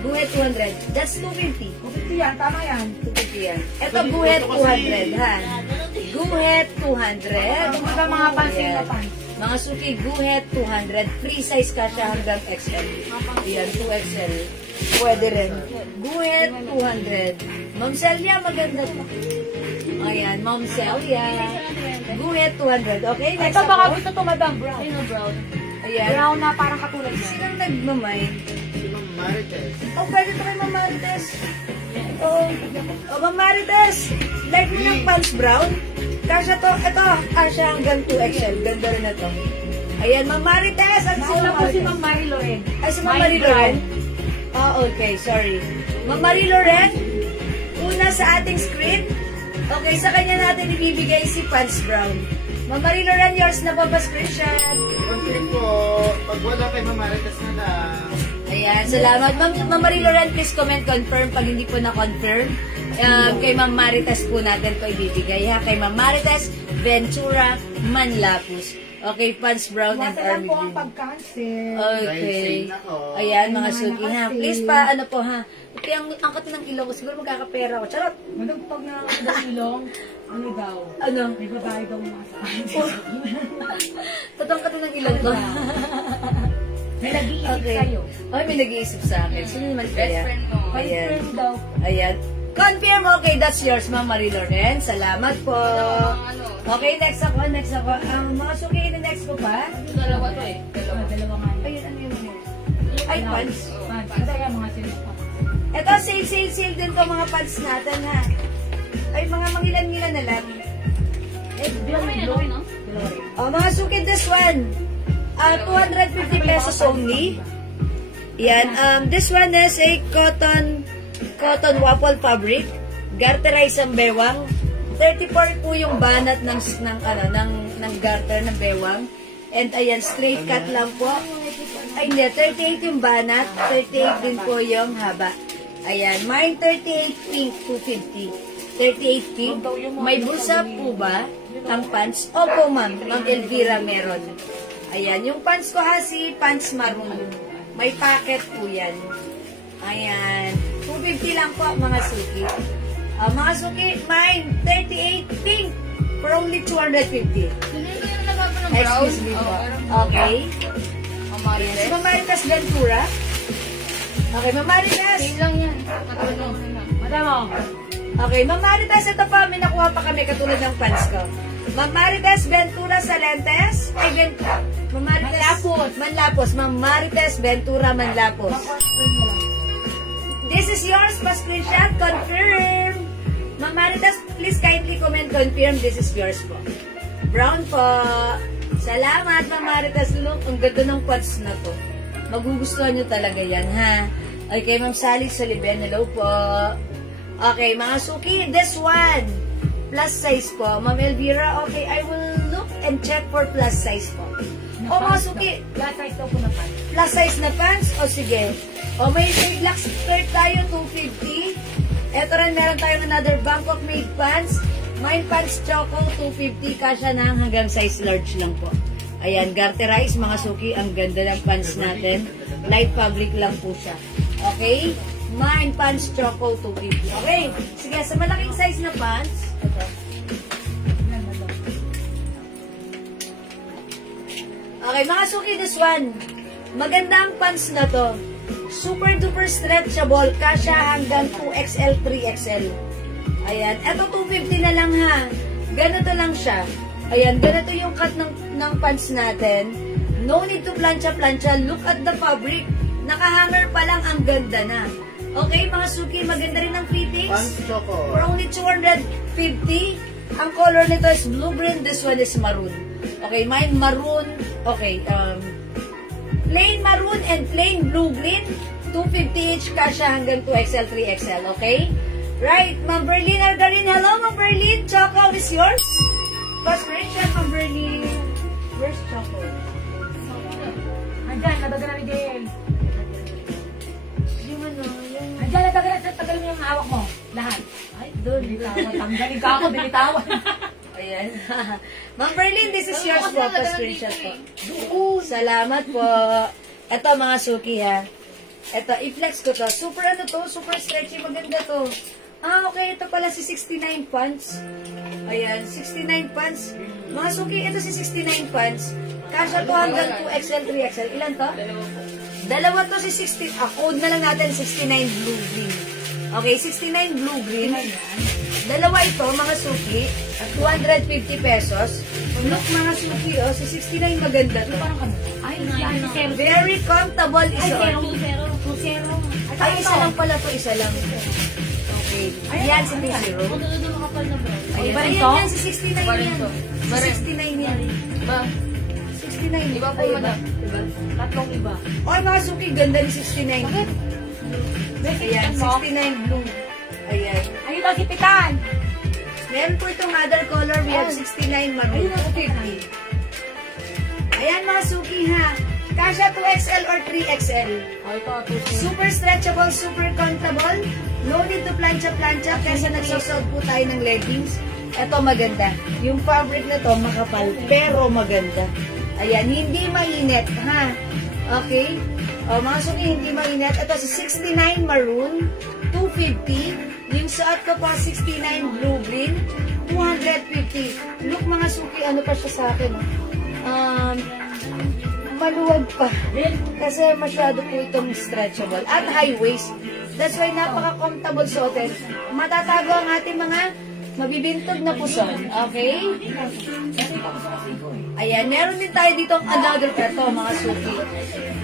Guhit 200. That's 250. 250 yan, tama yan. 250 yan. Ito, guhit 200, ha? Guhit 200. Ito ba mga pansin na pants? Mga suki, guhit 200. Free size ka siya hanggang XL. Ayan, 2XL. Pwede rin. Guhit 200. Ma'am Celia, maganda to. Ayan, Ma'am Celia. Guhit 200. Okay, next Ito baka ako. gusto to, madam. Brown. Ay, no, brown. Ayan. Brown na parang katulad niya. Sinong nagmamay? Si Ma'am Marites. Oh, pwede to kay Ma'am Marites. Oo. Oh, Ma'am Marites. Like mo ng pants brown? Kasha to, ito, kasha hanggang 2XL. Ganda rin na to. Ayan, Ma'am Marites. Nauna po si Ma'am Marie Loren. Ay, si Ma'am Marie Loren? Okay, sorry. Ma'am Marie Loren, una sa ating script. Okay, sa kanya natin ibibigay si Pants Brown. Ma'am Marie Loren, yours na po ba screenshot? Confirm po. Pag wala kay Mamaritas na lang. Ayan, salamat. Ma'am Marie Loren, please comment confirm pag hindi po na-confirm. Kay Ma'am Marites po natin po ibibigay. Ha? Kay Ma'am Marites Ventura Manlapus. Okay, Pants Brown and Army po ang Green. pag-cancel. Okay. Ayan, mga suki ha. Please pa, ano po ha. Okay, ang angkat ng ilong ko. Siguro magkakapera ko. Charot. Madam, pag nakakita ng ilong, ano daw? Ano? May babae daw mga sa akin. Tatangkat ng ilong ko. May nag-iisip sa'yo. Ay, may nag-iisip sa akin. Sino naman kaya? Ayan. Confirm daw. Ayan. Confirm, okay, that's yours, Ma'am Marie Loren. Salamat po. Okay, next ako. Mga suki, next ko pa? Dalawa to eh. Dalawa nga. Ayun, ano yun? Ay, pants. Ito yung mga sinupa. Ito, sale din to mga pants natin, ha? Ay, mga mangilan-ngilan na lang. Mga suki, this one. 250 pesos only. Yan. This one is a cotton waffle fabric. Garterize ang bewang. 34 po yung banat ng garter ng bewang. And ayan, straight cut lang po. Ay, hindi. 38 yung banat. 38 din po yung haba. Ayan. Mine 38 pink, 250. 38 pink. May bulsa po ba ang pants? Opo, ma'am. Ma'am Elvira meron. Ayan. Yung pants ko si pants maroon. May packet po yan. Ayan. 250 lang po, mga suki. Mga suki, mine, 38 pink for only 250. Excuse me po. Okay. Yes. Mamaritas Ventura. Okay, Mamaritas. lang yan. Madam, Okay, Mamaritas, ito pa, may nakuha pa kami katulad ng pants ko. Mamaritas Ventura Salentes. Ay, Manlapos. Mamaritas Ventura Manlapos. This is yours, pa-screenshot, confirm. Mamaritas, please kindly comment, confirm, this is yours po. Brown po. Salamat, Mamaritas. Look, ang ganda ng pants na to. Magugustuhan nyo talaga yan, ha? Okay, Ma'am Sally Soliben, hello po. Okay, mga suki, this one. Plus size po. Ma'am Elvira, okay, I will look and check for plus size po. O, mga suki. Plus size daw po na pants. Plus size na pants? O, sige. O, may black skirt tayo, 250. Eto rin, meron tayong another Bangkok made pants. Mine pants choco, 250. Kasya na hanggang size large lang po. Ayan, garterize, mga suki. Ang ganda ng pants natin. Light fabric lang po siya. Okay? Mine pants choco, 250. Okay. Sige, sa malaking size na pants. Ito. Okay, mga suki, this one. Maganda ang pants na to. Super duper stretchable. Kasya hanggang 2XL, 3XL. Ayan. Eto 250 na lang ha. Ganito lang siya. Ayan. Ganito yung cut ng pants natin. No need to plancha-plancha. Look at the fabric. Nakahanger pa lang. Ang ganda na. Okay, mga suki. Maganda rin ang fittings. Pants choco. For only 250. Ang color nito is blue-green. This one is maroon. Okay, mine maroon. Okay, plain maroon and plain blue-green. 250 each, kasha hanggang 2XL, 3XL, okay? Right, Ma'am Berlin Argarin. Hello, Ma'am Berlin. Choco is yours? First, Ma'am Berlin. Where's Choco? Andyan, nadagan namin din. Yung ano, yung... Andyan, nadagan mo yung hawak mo. Lahat. Ay, doon. Binitawan. Tanggalin ka ako, binitawan. Ayan. Ma'am Berlin, this is yours po. Pa-screenshot po. Salamat po. Ito, mga suki ha. Ito, i-flex ko to. Super ano to? Super stretchy. Maganda to. Okay. Ito pala si 69 pants. Ayan. 69 pants. Mga suki, ito si 69 pants. Kasha to hanggang 2XL, 3XL. Ilan to? Dalawa to si 60. Code na lang natin 69 blue-green. Okay, 69 blue-green. Dalawa ito, mga suki. 250 pesos. Look, mga suki, oh. Si 69 maganda to. Parang kami. Ay, very comfortable. Ay, 0. Ay, isa lang pala to. Isa lang. Okay. Ayan si 2-0. Ayan, Iba rin ayan to? yan, si 69 yan. Si 69 yan. Iba. 69. Iba po, Ay, madam. Diba? Tatlong iba. Oy, mga suki, ganda ni 69. Ayan, 69 blue. Ayan. Ayun daw si Pitan. Meron po itong other color. We have 69 maroon. 250. Ayan mga suki ha. Kasha 2XL or 3XL. Oh, ito, Super stretchable, super comfortable. No need to plancha-plancha kasi nagsosod po tayo ng leggings. Ito maganda. Yung fabric na to makapal pero maganda. Ayan, hindi mainit ha. Okay? O, mga suki, hindi mainit. Ito si 69 maroon, 250. Yung suot ko po 69 blue green, 250. Look mga suki, ano pa siya sa akin? Maluwag pa. Kasi masyado po itong stretchable. At high waist. That's why napaka-comfortable suotin. Matatago ang ating mga mabibintog na puson. Okay? Ayan, meron din tayo dito another peto, mga suki.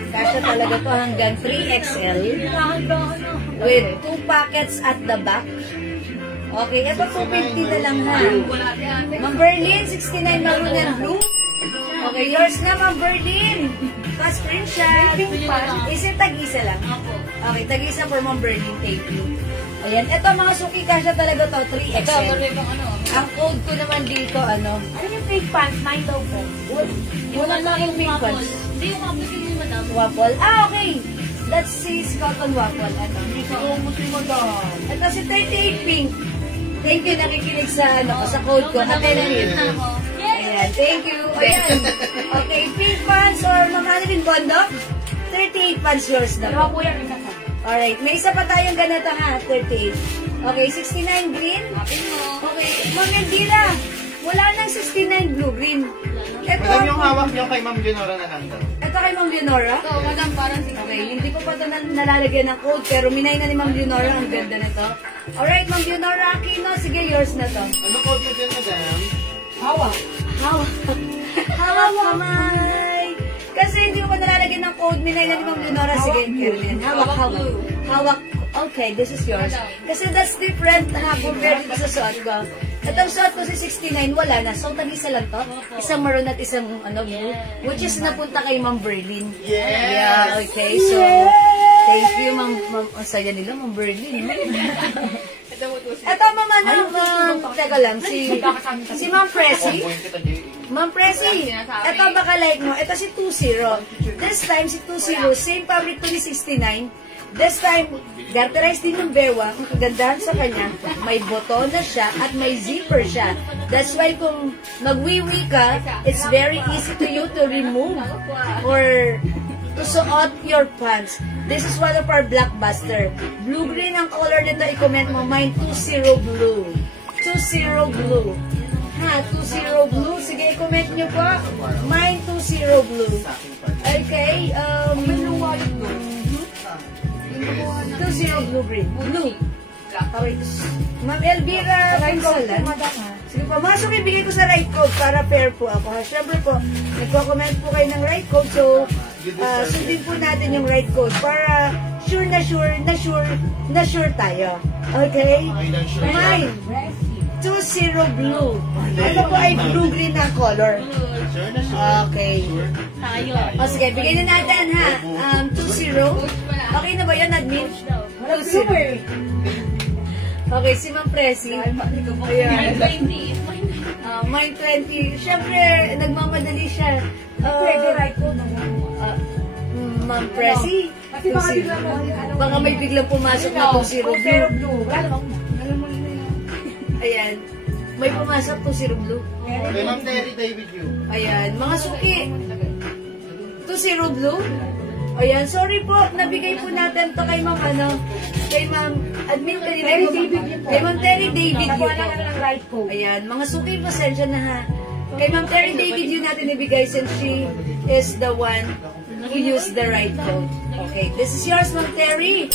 Kasya talaga to hanggang 3XL. With 2 pockets at the back. Okay, ito 250 na lang ha. Ma'am Berlin, 69 maroon and blue. Okay, yours na, Ma'am Berlin. Pa-screenshot. Is it tag-isa lang? Okay, tag-isa for Ma'am Berlin. Thank you. Ayan, ito mga suki, kasya talaga to, 3XL. Ang code ko naman dito, ano? Ano yung pink pants? 9 daw po. Wala lang yung pink pants. Hindi yung kapatid ni Madam. Waffle. Ah, okay. That's si cotton waffle. Ano? Ito si 38 pink. Thank you, nakikinig sa, sa code ko. Attentive. Ayan, thank you. Ayan. Okay, pink pants or mamahalin bondo? 38 pants yours na. Dalawa po yan, isa pa. Alright, may isa pa tayong ganito ha, 38. Okay, 69 green. Okay, Ma'am Elvira, wala nang 69 blue green. Ito, Madam, yung hawak niyo kay Ma'am Leonora na lang daw. ito kay Ma'am Leonora. Ito, Madam, parang si Okay, hindi ko pa ito nalalagyan ng code, pero minay na ni Ma'am Leonora, ang ganda nito. Alright, Ma'am Leonora Aquino, sige, yours na to. Ano code mo dyan, Madam? hawak. Hawak. Hawak kamay. Kasi hindi ko pa nalalagyan ng code, minay na ni Ma'am Leonora, sige, Caroline. Hawak, hawak. Hawak. Okay, this is yours. Kasi that's different ha, compared dito sa suot ko. Itong suot ko si 69, wala na. So, tag-isa lang to. Isang maroon at isang blue. Which is napunta kay Ma'am Berlin. Yes! Yeah, okay. So, thank you, Ma'am. Ang saya nila, Ma'am Berlin. Ito, Ma'am, teka lang, si Ma'am Presi. Ma'am Presi, ito baka like mo. Ito si 20. This time, si 20, same fabric to ni 69. This time, garterized din yung bewa. Ang kagandahan sa kanya, may boto na siya at may zipper siya. That's why kung magwiwi ka, it's very easy to you to remove or to suot your pants. This is one of our blockbuster. Blue-green ang color nito. I-comment mo, mine 20 blue. 20 blue. Ha, 20 blue. Sige, i-comment nyo po. Mine 20 blue. Okay, 20 blue-green. Blue. Okay. Ma'am Elvira, Pinsalan. Sige po, masok ibigay ko sa right code para fair po ako. Siyempre po, nagko-comment po kayo ng right code. So, sundin po natin yung right code para sure na sure tayo. Okay? Mine. 20 blue. Ano po ay blue-green na color? Okay. O sige, bigyan na natin ha. 20. Okay na ba yun, admin? 20. Okay, si Ma'am Presi. Ayan. Mine 20. Siyempre, nagmamadali siya. Ma'am Presi. Baka may biglang pumasok na 20 blue. Ayan. May pumasok 20 blue. Kay Ma'am Terry David Yu. Ayan. Mga suki. 20 blue. Ayan. Sorry po. Nabigay po natin to kay Ma'am kay Ma'am admin kanina. Kay Ma'am Terry David Yu po. Ayan. Mga suki, pasensya na ha. Kay Ma'am Terry David Yu natin ibigay since she is the one who used the right code. Okay. This is yours, Ma'am Terry.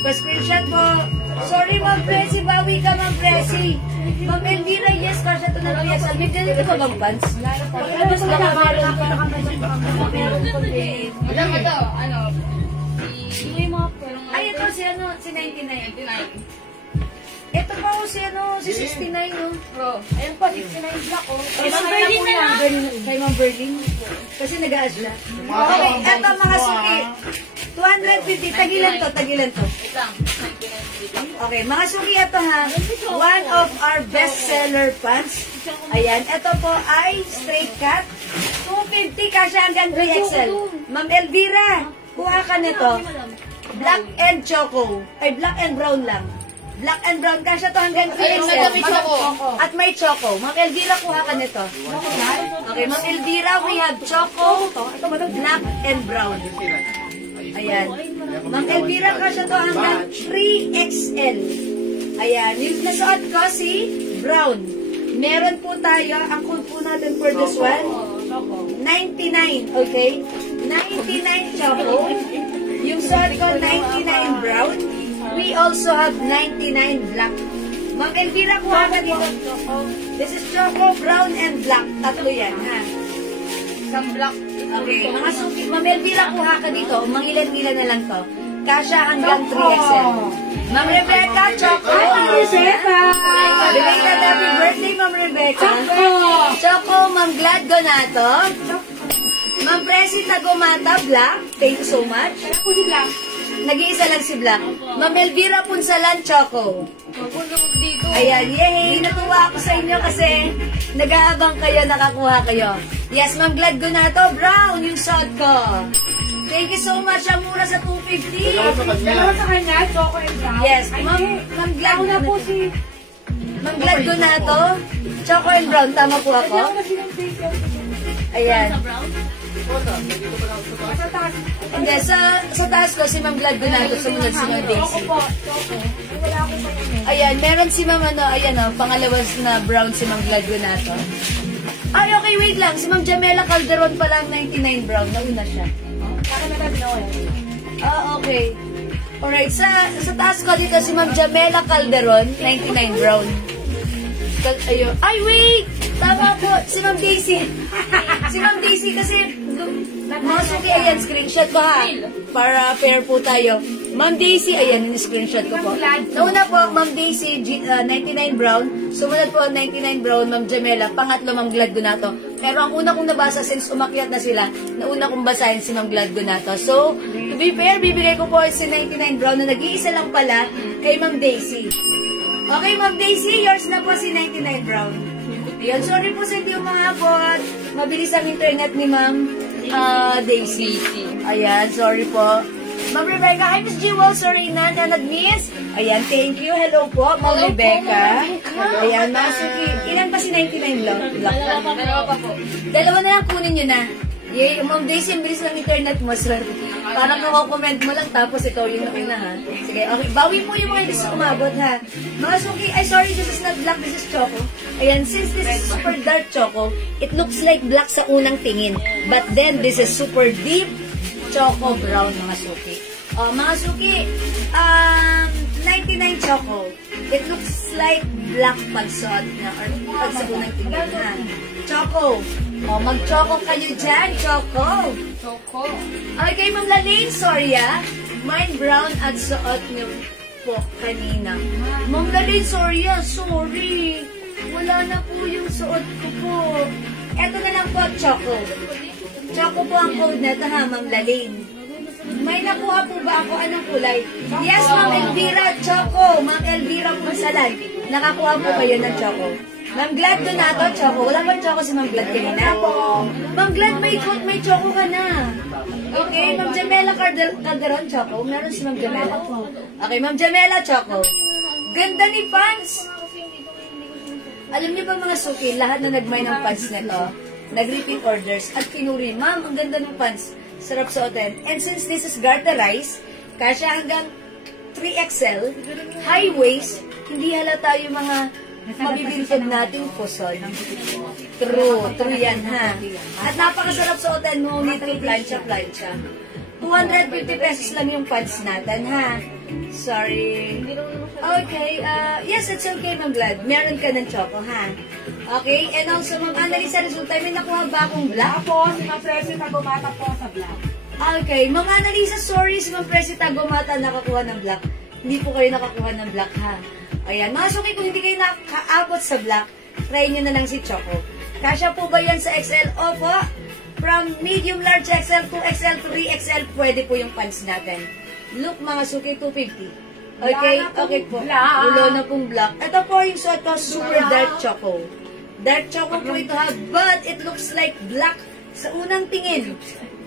Pa-screenshot po. Sorry, Ma'am Presi. Bawi ka, Ma'am Presi. Ma'am Elvira, yes, kasha to ng PSL. May ganito ba bang pants? Mas baka meron pa. Yung mga Ay, ito si 99. ito pa ako si 69, no? Bro, ayun po, 69 black, oh. Ma'am Berlin na lang. Kay Ma'am Berlin. Kasi nag-aas na. Okay, eto mga suki. 250, tagilan to. Okay, mga suki, ito ha. One of our best-seller pants. Ayan, ito po ay straight cut. 250 kasi hanggang 3XL. Ma'am Elvira, kuha ka nito. Black and choco. Ay, black and brown lang. Black and brown kasi to hanggang 3XL. At may choco. Ma'am Elvira, kuha ka nito. Okay, Ma'am Elvira, we have choco, black and brown. Ayan. Ma'am Elvira, kasi to hanggang 3XL. Ayan. Yung nasuot ko si brown. Meron po tayo, ang code po natin for this one, 99, okay? 99 choco. Yung suot ko, 99 brown. We also have 99 black. Ma'am Elvira, kuha ka dito. This is choco, brown, and black. Tatlo yan, ha? Isang black. Okay, mga suki. Ma'am Elvira, kuha ka dito. Mangilan-ngilan na lang to. Kasha hanggang 3XL. Ma'am Rebecca, choco. Ma'am Rebecca. Belated happy birthday, Ma'am Rebecca. Choco, Ma'am Glad Donato. Ma'am Presi Tagomata, black. Thank you so much. Nag-iisa lang si Black. Ma'am Elvira Punsalan, choco. Ayan, yay! Natuwa ako sa inyo kasi nag-aabang kayo, nakakuha kayo. Yes, Ma'am Glad Donato, brown yung suot ko. Thank you so much. Ang mura sa 250. Dalawa sa kanya, choco and brown. Yes, Ma'am Glad na po si Ma'am Glad Donato, choco and brown. Tama po ako? Ayan. Hindi, sa taas ko si Ma'am Glad Donato, sumunod si Ma'am Daisy. Ayan, meron si Ma'am ayan pangalawas na brown si Ma'am Glad Donato. Ay, okay, wait lang. Si Ma'am Jamela Calderon pa lang 99 brown. Nauna siya. Okay. Alright, sa taas ko dito si Ma'am Jamela Calderon, 99 brown. Ayun. Ay, wait! Tama po, si Ma'am Daisy. Si Ma'am Daisy kasi, mga suki, ayan, screenshot ko ha. Para fair po tayo. Ma'am Daisy, ayan, screenshot ko po. Nauna po, Ma'am Daisy, 99 brown. Sumunod po, 99 brown, Ma'am Jamela. Pangatlo, Ma'am Glad Donato. Pero ang una kong nabasa, since umakyat na sila, nauna kong basahin si Ma'am Glad Donato. So, to be fair, bibigay ko po si 99 brown na nag-iisa lang pala kay Ma'am Daisy. Okay, Ma'am Daisy, yours na po si 99 brown. Ayan, sorry po sa hindi umabot. Mabilis ang internet ni Ma'am Daisy. Ayan, sorry po. Ma'am Rebecca, hi Miss Jewel, sorry na nag-miss. Ayan, thank you. Hello po, Ma'am Rebecca. Ayan, Masuki. Ilan pa si 99 lang? Dalawa pa po. Dalawa na lang, kunin nyo na. Yay, Ma'am Daisy, ang bilis ng internet mo, sir. Parang comment mo lang, tapos ikaw yung nakina, ha? Sige, okay. Bawi po yung mga hindi sa umabot, ha? Mga suki, ay sorry, this is not black, this is choco. Ayan, since this is super dark choco, it looks like black sa unang tingin. But then, this is super deep choco brown, mga suki. Mga suki, 99 choco. It looks like black pagsuot na, or pag sa unang tingin, ha? Choco. Mag-choco kayo dyan, choco. Choco. Okay, Ma'am Lalene, sorry Mine brown at suot niyo po kanina. Ma'am Lalene, sorry sorry. Wala na po yung suot ko po. Eto na lang po, choco. Choco po ang code na ito ha, Ma'am Lalene. May nakuha po ba ako? Anong kulay? Yes, Ma'am Elvira, choco. Ma'am Elvira Punsalan. Nakakuha po kayo ng choco. Ma'am Glad Donato, choco. Wala ba choco si Ma'am Glad kanina? Ma'am Glad, may choco ka na. Okay, Ma'am Jamela Calderon, choco. Meron si Ma'am Jamela. Okay, Ma'am Jamela, choco. Ganda ni pants. Alam niyo ba mga suki, lahat na nagmay ng pants nito, nag-repeat orders at kinuri, Ma'am, ang ganda ng pants. Sarap suotin. And since this is garterized, kasya hanggang 3XL, high waist, hindi halata yung mga mabibintog nating puson. True yan ha. At napakasarap suotin mo, little plancha-plancha. 250 pesos lang yung pants natin ha. Sorry. Okay, yes, it's okay, Ma'am Glad. Meron ka ng choco ha. Okay, and also, Ma'am Annalisa, resulta, may nakuha ba akong black? Ako, si Ma'am Presi Tagomata po sa black. Okay, Ma'am Annalisa, sorry, si Ma'am Presi Tagomata nakakuha ng black. hindi po kayo nakakuha ng black, ha? Ayan, mga suki, kung hindi kayo nakaabot sa black, try nyo na lang si Choco. Kasya po ba yan sa XL? Opo. From medium, large XL, 2XL, 3XL, pwede po yung pants natin. Look, mga suki, 250. Okay, okay po. Ulo na pong black. Ito po yung suot ko, super dark choco. Dark choco po ito, ha, but it looks like black sa unang tingin.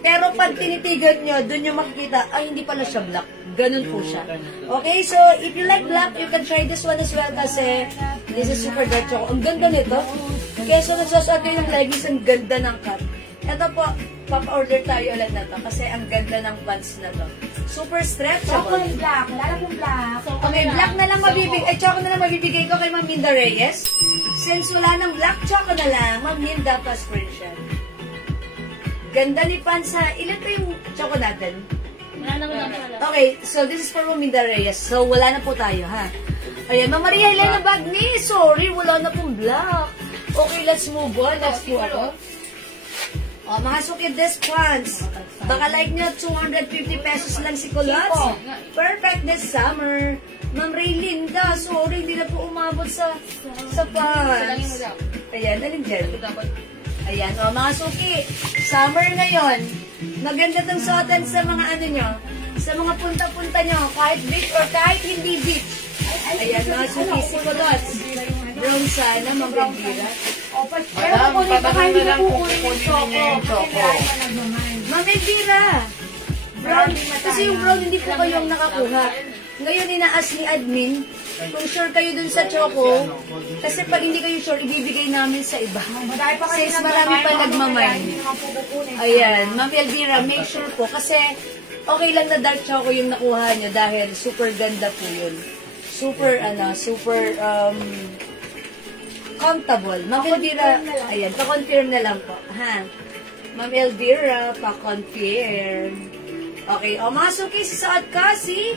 Pero pag tinitigan nyo, dun nyo makikita, ay, hindi pala siya black. Ganun po siya. Okay, so if you like black, you can try this one as well kasi this is super dark choco. Ang ganda nito. Kaya so nagsusuot kayo ng leggings, ang ganda ng cut. Ito po, papa-order tayo ulit na to kasi ang ganda ng pants na to. Super stretchable. Choco black. Lala pong black. Okay, black na lang mabibigay. Ay, choco na lang mabibigay ko kay Ma'am Minda Reyes. Since wala ng black, choco na lang. Ma'am Minda pa screenshot. Ganda ni pants, ha. Ilan pa yung choco natin? Wala na wala. Okay, so this is for Ma'am Minda Reyes. So, wala na po tayo, ha. Ayan, Ma'am Maria Helena Bagni. Sorry, wala na pong black. Okay, let's move on. Let's po ako. O, mga suki, this pants. Baka like nyo, 250 pesos lang si Kulots. Perfect this summer. Ma'am Raylinda, sorry, hindi na po umabot sa pants. Ayan, alin dyan? Ayan, o, mga suki, summer ngayon. Maganda itong suotan sa mga ano nyo, sa mga punta-punta nyo, kahit beach or kahit hindi beach. Ayan, mga suki, si Kulots. Brown sana, Ma'am Raylinda. Madam, patanong na lang kung kukunin niya yung choco. Ma'am Elvira, brown, kasi yung brown hindi po kayong nakakuha. Ngayon inaas ni admin, kung sure kayo dun sa choco, kasi pag hindi kayo sure, ibibigay namin sa iba. Since marami pa nagmamay. Ayan, Ma'am Elvira, make sure po, kasi okay lang na dark choco yung nakuha nyo dahil super ganda po yun. Super, comfortable. Ma'am Elvira, ayan, pa-confirm na lang po. Ha? Ma'am Elvira, pa-confirm. Okay, o, mga suki, susuot ka si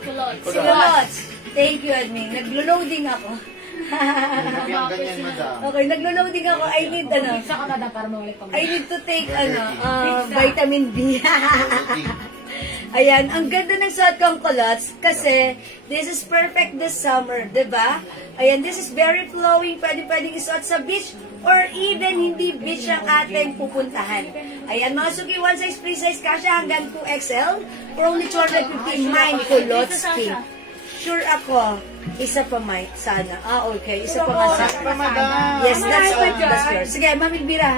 Kulots. Thank you, admin. Naglo-loading ako. Yung ganyan, madam. Okay, naglo-loading ako. I need, I need to take, vitamin B. Ayan, ang ganda ng suot kong Kulots kasi this is perfect this summer, diba? Ayan, this is very flowing. Pwedeng isuot sa beach or even hindi beach ang ating pupuntahan. Ayan, mga suki, one size, free size kasha hanggang 2XL for only 250. Mine, Kulots pink. Sure ako, isa pa mine, sana. Okay, isa pa nga sana. Yes, that's all. That's yours. Sige, Ma'am Elvira,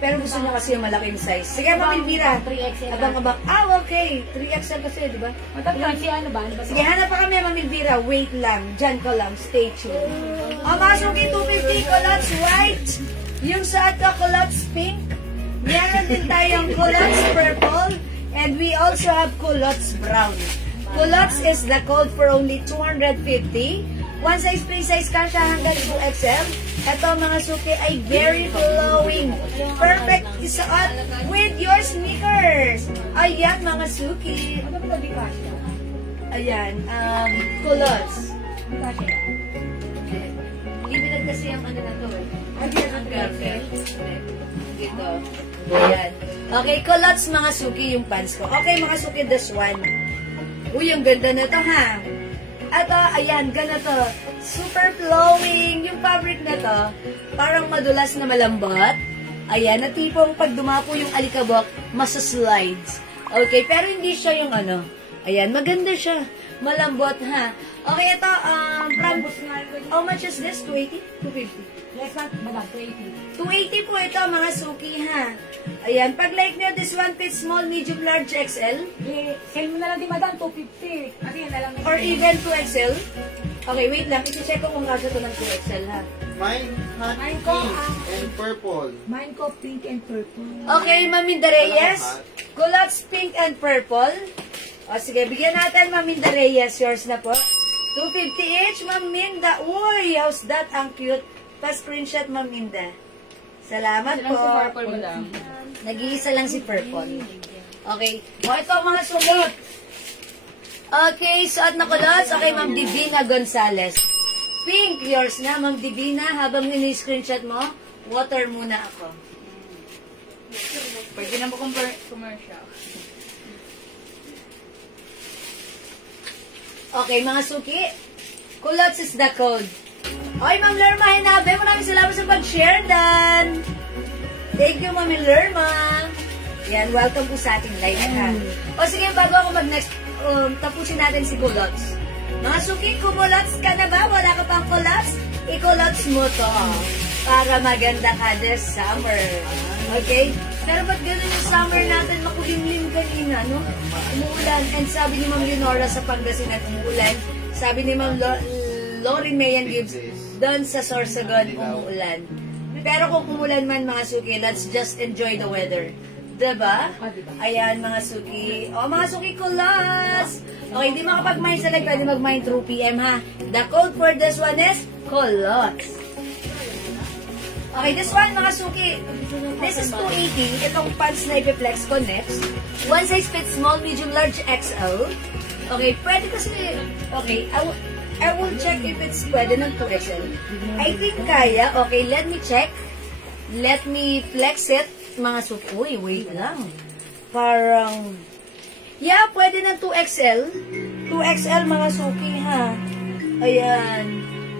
pero gusto niya kasi yung malaking size. Sige, Ma'am Elvira. 3XL. Abang-abang. Okay. 3XL kasi, di ba? Ano ba? Sige, hanap pa kami, Ma'am Elvira. Wait lang. Diyan ka lang. Stay tuned. Masuki, 250 Kulots white. Yung sa ato, Kulots pink. Meron din tayong Kulots purple. And we also have Kulots brown. Kulots is the code for only 250. One size, free size kasha hanggang 2XL. Ito mga suki ay very flowing. Perfect isuot with your sneakers. Ayan mga suki. Ayan, Kulots. Limited kasi yung ano na to eh. Ang garment. Ito. Ayan. Okay, Kulots mga suki yung pants ko. Okay mga suki, this one. Uy, ang ganda na to ha. Ito, ayan, ganito. Super flowing. Yung fabric na to, parang madulas na malambot. Ayan, na tipong pag dumapo yung alikabok, masaslides. Okay, pero hindi siya yung ano. Ayan, maganda siya. Malambot, ha. Okay, ito, how much is this? 280? 250? Yes, madam, 280. 280 po ito, mga suki, ha. Ayan, pag like nyo, this one fits small, medium, large, XL. Sale mo na lang din, madam, 250. Kasi yan na lang. Or even 2XL. Okay, wait lang. Isi-check ko kung kasya to ng 2XL, ha. Mine, hot Mine ko, pink and purple. Mine ko, pink and purple. Okay, Ma'am Minda Reyes. Kulots pink and purple. O, sige, bigyan natin, Ma'am Minda Reyes. Yours na po. 250 each, Ma'am Minda. Uy, how's that? Ang cute. Pa-screenshot, Ma'am Minda. Salamat po. Nag-iisa lang si purple. Okay. O, ito mga sumot. Okay, suot na kulots. Okay, Ma'am Divina Gonzalez. Pink, yours na, Ma'am Divina. Habang nini-screenshot mo, water muna ako. Pwede na mo commercial. Okay, mga suki. Culottes is the code. Okay, Ma'am Lerma Hinabe, maraming salamat sa pag-share dan. Thank you, Ma'am Lerma. Yan, welcome po sa ating live. O sige, bago ako mag-next, tapusin natin si Culottes. Mga suki, kumulots ka na ba? Wala ka pang culottes? I-culottes mo to. Para maganda ka this summer. Okay? Pero ba't ganun yung summer natin? Makulimlim kanina, no? Umuulan. And sabi ni Ma'am Leonora sa Pangasinan, umuulan. Sabi ni Ma'am Lori Mayan Gibbs, doon sa Sorsogon, umuulan. Pero kung umulan man, mga suki, let's just enjoy the weather. Diba? Ayan, mga suki. O, mga suki, kulas! Okay, hindi makapag-mine sa live, pwede mag-mine through PM, ha? The code for this one is kulas. Okay, this one, mga suki. This is 280. Itong pants na ipiplex ko next. One size fits small, medium, large, XL. Okay, pwede kasi, okay, I will check if it's pwede ng 2XL. I think kaya. Okay, let me check. Let me flex it. Mga suki. Uy, wait lang. Parang, yeah, pwede ng 2XL. 2XL, mga suki, ha? Ayan.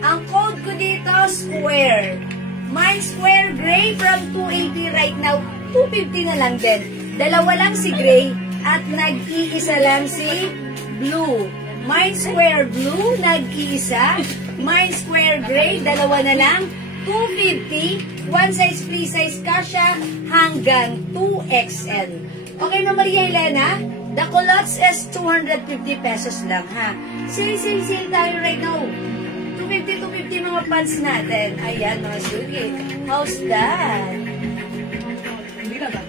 Ang code ko dito, square. Mine square gray from 280 right now. 250 na lang din. Dalawa lang si gray at nag-iisa lang si blue. Mine square blue, nag-iisa. Mine square gray, dalawa na lang. 250, one size free size kasha hanggang 2XL. Okay na, Maria Elena? The culottes is 250 pesos lang, ha? Sale tayo right now. 250 mga pants natin. Ayan, mga suki. How's that? Hindi na ba?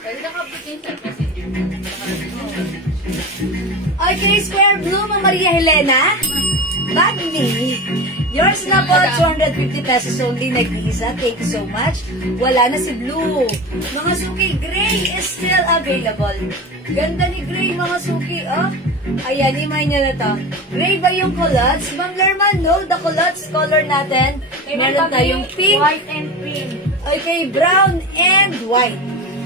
Pwede na ka-application kasi. Okay, square blue, Ma'am Maria Helena. Bagly. Yours na po, 250 pesos only, nag-iisa. Thank you so much. Wala na si blue. Mga suki, gray is still available. Ganda ni gray, mga suki, oh. Ayan, imay niya na to. Gray ba yung culottes? Ma'am Lerman, no, the culottes color natin. Meron tayong pink. White and pink. Okay, brown and white.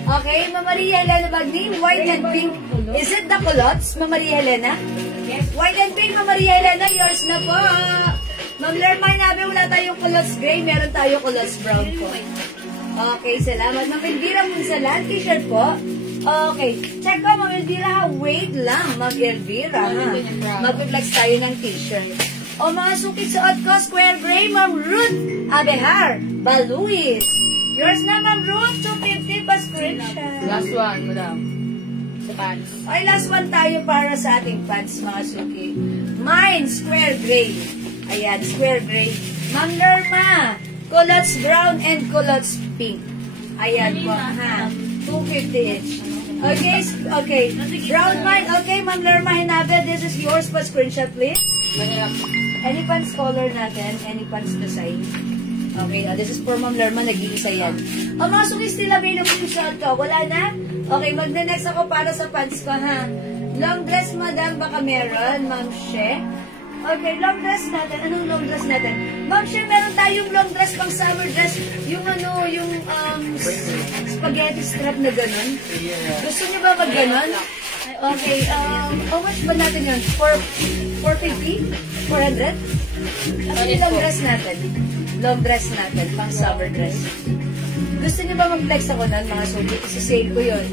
Okay, Ma'am Maria Helena Bagni, white and pink. Is it the culottes, Ma'am Maria Helena? Yes. White and pink, Ma'am Maria Helena, yours na po. Ma'am Lerman, nabi, wala tayong culottes gray, meron tayong culottes brown po. Okay, salamat. Ma'am Elvira Munsalan, t-shirt po. Okay, check ko, Ma'am Elvira, ha? Wait lang, Ma'am Elvira, ha? Mag-flex tayo ng t-shirt. O, mga suki suot ko, square gray, Ma'am Ruth Abehar, Baluis. Yours na, Ma'am Ruth, 250 pa screenshot. Last one, madam. Sa pants. Ay, last one tayo para sa ating pants, mga suki. Mine, square gray. Ayan, square gray. Ma'am Lerma, culottes brown and culottes pink. Ayan po, ha? 250 each. Okay, okay. Brown mine. Okay, Ma'am Lerma Hinabe, this is yours pa screenshot, please. Any pants color natin? Any pants design? Okay, this is for Ma'am Lerma, nag-iisa yan. O, mga suki, still available yung shot ko. Wala na? Okay, magna-next ako para sa pants ko, ha? Long dress, madam, baka meron, Ma'am She. Okay, long dress natin. Anong long dress natin? Ma'am She, meron tayong long dress pang summer dress. Yung ano, yung spaghetti strap na gano'n. Gusto niyo ba mag-gano'n? Okay, how much ba natin yun? 450? 400? Ano yung long dress natin? Long dress natin, pang summer dress. Gusto niyo ba mag-flex ako nun, mga suki? Kasi sale ko yun.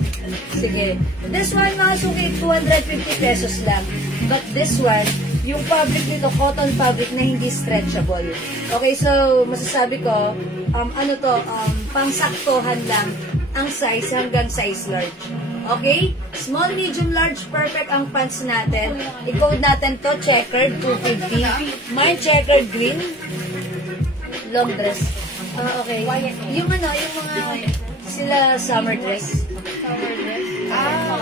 Sige. This one, mga suki, 250 pesos lang. But this one, yung fabric nito, cotton fabric na hindi stretchable. Okay, so, masasabi ko, ano to, pang-saktohan lang ang size hanggang size large. Okay? Small, medium, large, perfect ang pants natin. I-code natin to, checkered, 250. Mine, checkered green. Long dress. Okay. Yung ano, yung mga sila summer dress. Summer dress.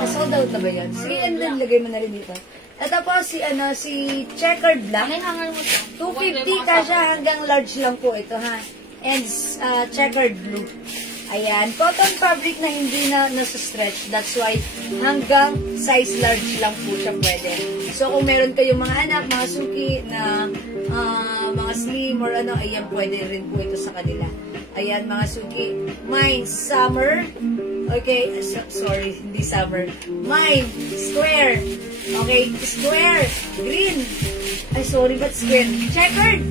Sold out na ba yun? Sige, and then lagay mo na rin dito. At tapos si ano, si checkered black. 250 kasha hanggang large lang po ito, ha. And checkered blue. Ayan, cotton fabric na hindi na nasa-stretch. That's why hanggang size large lang po siya pwede. So kung meron kayong mga anak, mga suki na mga slim or ano, ayan, pwede rin po ito sa kanila. Ayan, mga suki. Mine, summer. Okay, sorry, hindi summer. Mine, square. Okay, square, green. Ay, sorry, but square. Checkered.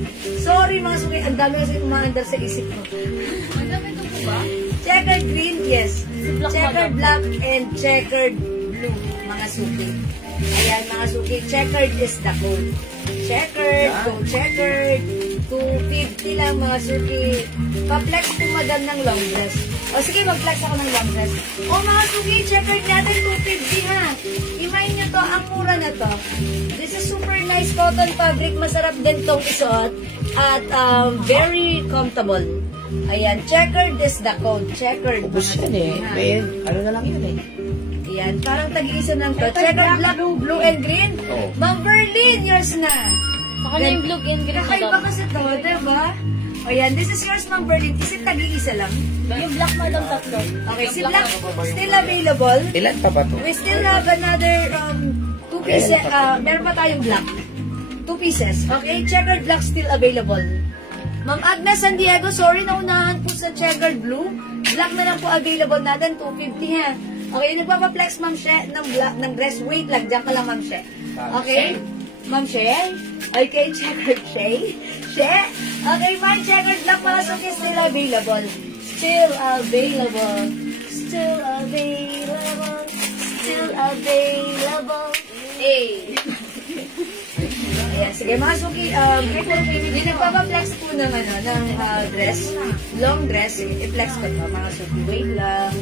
Sorry, mga suki. Ang dami kasi umaandar sa isip ko. Madami ito po ba? Checkered green, yes. black Checkered black and checkered blue, mga suki. Ayan, mga suki. Checkered is the code. Checkered, go checkered. 250 lang, mga suki. Pa-flex po madam ng long dress. O sige, mag-flex ako ng long dress. O mga suki, checkered natin 250 ha. Imayin nyo to, ang mura na to. This is super nice cotton fabric. Masarap din tong isuot. At very comfortable. Ayan, checkered is the code. Checkered. Ubus yan eh. May, ano na lang yun eh. Ayan, parang tag-iisa ng to. Checkered black, blue and green. Oh. Ma'am Berlin, yours na. Saka na yung blue and green, Kakaiba madam. kasi to, diba? Ayan, this is yours, Ma'am Berlin. Is it tag-iisa lang? Yung black, madam, tatlo. Okay, si black still available. Ilan pa ba to? We still have another 2 pieces. Meron pa tayong black. 2 pieces. Okay, checkered black still available. Ma'am Agnes San Diego, sorry, naunahan po sa checkered blue. Black na lang po available natin, 250 ha. Okay, nagpapaplex, Ma'am She, ng dress. Wait lang, dyan ka lang, Ma'am She. Okay? Ma'am She? Okay, checkered She? She? Okay, ma'am, checkered black mga suki still available. Still available. Still available. Still available. Hey! Ayan, sige mga suki, hindi nagpapaplex po ng, ng dress, long dress, sige, i-flex ko to mga suki, wait lang.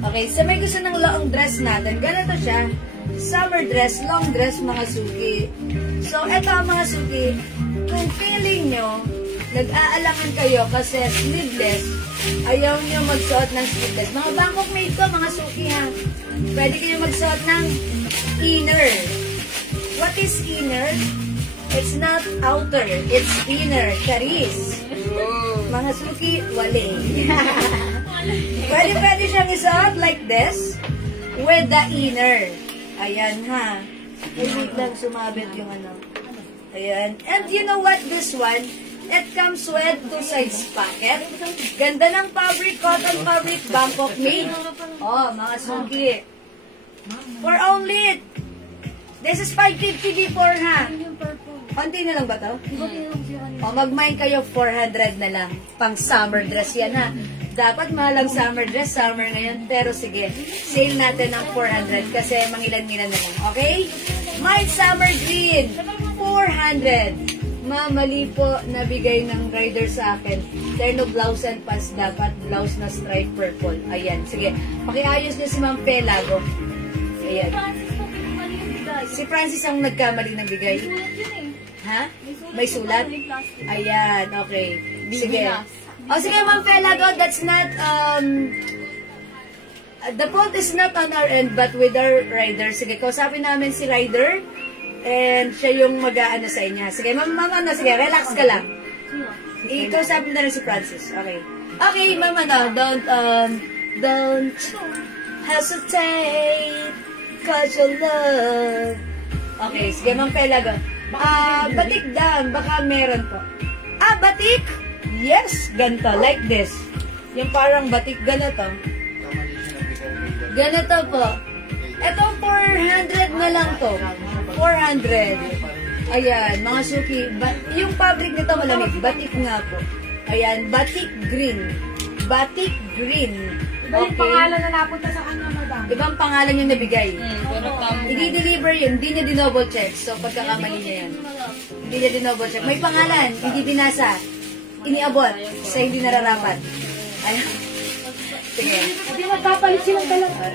Okay, so may gusto ng long dress natin, ganito siya, summer dress, long dress mga suki. So, eto mga suki, kung feeling nyo, nag-aalangan kayo kasi sleeveless, ayaw nyo magsuot ng sleeveless. Mga Bangkok made ko, mga suki ha, pwede kayo magsuot ng inner. What is inner? It's not outer. It's inner. Charis. Mga suki, wale. Pwede siyang isuot like this with the inner. Ayan ha. Wait lang, sumabit yung ano. Ayan. And you know what? This one, it comes with 2 sides pocket. Ganda ng fabric, cotton fabric, Bangkok made. Oh, mga suki. For only this is 550 before, ha? Konti na lang ba to? O, mag-mine kayo, 400 na lang. Pang summer dress yan, ha? Dapat mahalang summer dress, summer ngayon. Pero sige, sale natin ng 400 kasi mangilan-ngilan na lang. Okay? My summer green, 400. Mali po nabigay ng rider sa akin. Terno blouse and pants dapat. Blouse na stripe purple. Ayan, sige. Pakiayos niyo si Ma'am Pelago. Ayan. Si Francis ang nagkamali ng bigay. Ha? May sulat? Ayan, okay. Sige. O sige, Ma'am Pelago, that's not, the fault is not on our end, but with our rider. Sige, kausapin namin si rider, and siya yung mag-aano sa inyo. Sige, Ma'am, sige, relax ka lang. Ikausapin na rin si Francis. Okay. Okay, Ma'am, don't hesitate. Cause your love. Okay, sige, Ma'am Pelago. Batik dam, baka meron po. Batik? Yes, ganito, like this. Yung parang batik, ganito. Ganito po. Ito, 400 na lang to. 400. Ayan, mga suki. Yung fabric nito malamig, batik nga po. Ayan, batik green. Batik green. Iba yung pangalan na napunta sa kanya, madam. Ibang pangalan yung nabigay. I-deliver yun, hindi niya dinouble check. So, pagkakamali niya yan. Hindi niya dinouble check. May pangalan, hindi binasa. Iniabot sa hindi nararapat. Ayan. Sige. Hindi magpapalit silang dalawa.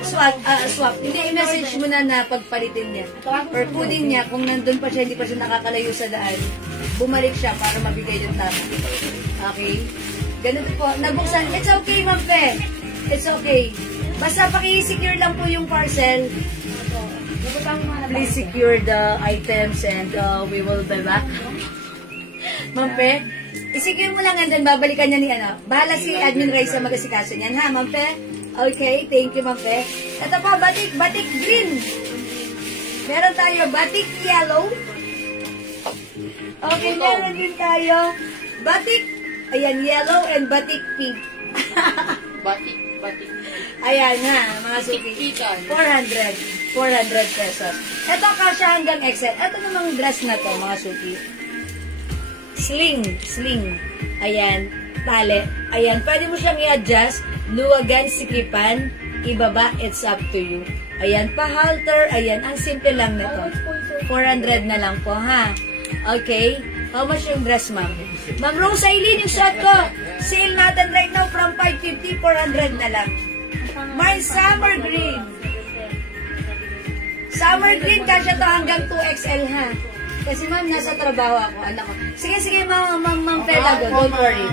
Swap. Hindi, i-message mo na pagpalitin niya. Or kunin niya, kung nandun pa siya, hindi pa siya nakakalayo sa daan, bumalik siya para mabigay yung tama. Okay? Ganun po. Nabuksan. It's okay, Ma'am Pe. It's okay. Basta paki-secure lang po yung parcel. Please secure the items and we will be back. Ma'am Pe, i-secure mo lang and then babalikan niya ni bahala si Admin Ray sa mag-asikaso niyan, ha, Ma'am Pe? Okay, thank you, Ma'am Pe. Ito pa, batik green. Meron tayo, batik yellow. Okay, meron din tayo, batik, ayan, yellow and batik pink. Ayan ha, mga suki. 400 pesos. Ito kasya hanggang XL. Ito namang dress na to, mga suki. Sling. Ayan, tali. Ayan, pwede mo siyang i-adjust. Luwagan, sikipan, ibaba, it's up to you. Ayan, pa-halter. Ayan, ang simple lang nito. 400 na lang po, ha? Okay. How much yung dress, ma'am? Ma'am Rose Aileen, yung shot ko. Sale natin right now from 550, 400 na lang. My summer green. Summer green, kasya to hanggang 2XL, ha? Kasi ma'am, nasa trabaho ako, anak ko. Sige, ma'am Ferlago, don't worry.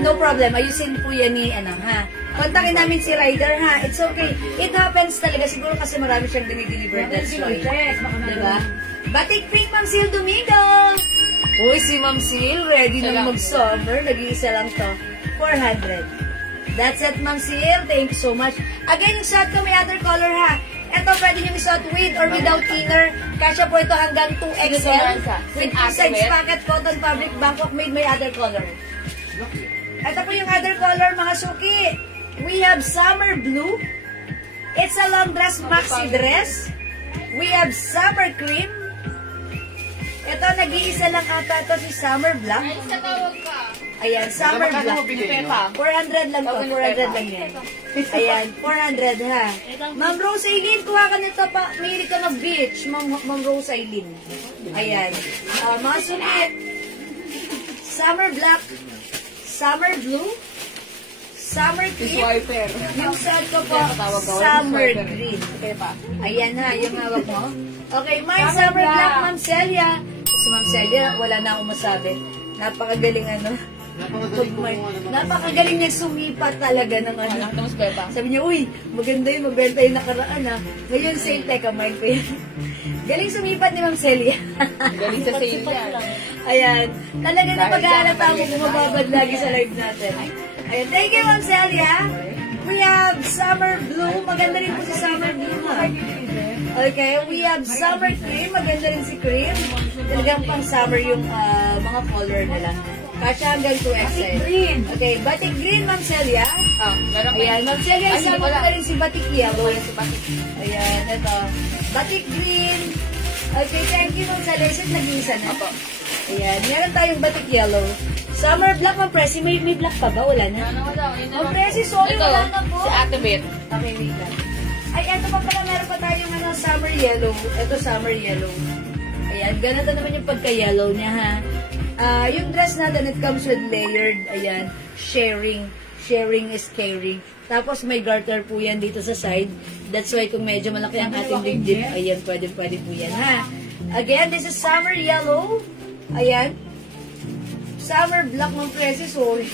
No problem, ayusin po yan ni, ha? Kontakin namin si Ryder, ha? It's okay. It happens talaga, siguro kasi marami siyang dinideliver, that's why. Diba? Batik pink, Ma'am Sil Domingo! Uy, si Ma'am Sil, ready na mag-summer. Nag-iisa lang to. 400. That's it, Ma'am Sil. Thank you so much. Again, yung shot ko may other color, ha? Ito, pwede nyo isot with or without thinner. Kasya po ito hanggang 2XL. With size packet, cotton fabric, Bangkok made may other color. Ito po yung other color, mga suki. We have summer blue. It's a long dress, maxi dress. We have summer cream. Ito, nag-iisa lang ata ito si Summer Black. Ayan, Summer Black. 400 lang to, 400 lang yan. Ayan, 400 ha. Ma'am Rose Aileen, kuha ka nito pa. Mahilig ka mag-beach, Ma'am Rose Aileen. Ayan. Mga sunit. Summer Black, Summer Blue, Summer Cream. Yung sad ko po, Summer Green. Ayan ha, yung hawak mo. Okay, my Summer Black, Ma'am Celia. Si Ma'am Celia, wala na akong masabi. Napakagaling napakagaling niya sumipat talaga ng Sabi niya, uy, maganda yun, magbenta yung nakaraan ha. Ngayon, sale, teka, mind ko yun. Galing sumipat ni Ma'am Celia. Galing sa sale yan. Ayan. Talaga na pag-aalata mo bumababad lagi sa live natin. Ayan, thank you, Ma'am Celia. We have Summer Blue. Maganda rin po si Summer Blue, ha? Okay, we have Summer Cream. Maganda rin si Cream. Talagang pang summer yung mga color nila. Kasya hanggang 2XL. Okay, Batik Green, Ma'am Celia. Ayan, Ma'am Celia, isama ko na rin si Batik Yellow. Ayan, ito. Batik Green. Okay, thank you, Ma'am Celia. Isit nag-iisa na. Ayan, meron tayong Batik Yellow. Summer Black, Ma'am Presi. May black pa ba? Wala na? Ma'am Presi, sorry, wala na po. Si Ate Beth. Okay, wait lang. Ay, eto pa pala, meron pa tayong summer yellow. Ito, summer yellow. Ayan, ganito naman yung pagka-yellow niya, ha. Yung dress natin, it comes with layered, ayan, sharing. Sharing is caring. Tapos may garter po yan dito sa side. That's why kung medyo malaki ang ating dibdib, ayan, pwede po yan, ha. Again, this is summer yellow. Ayan. Summer black, Ma'am Presi, sorry.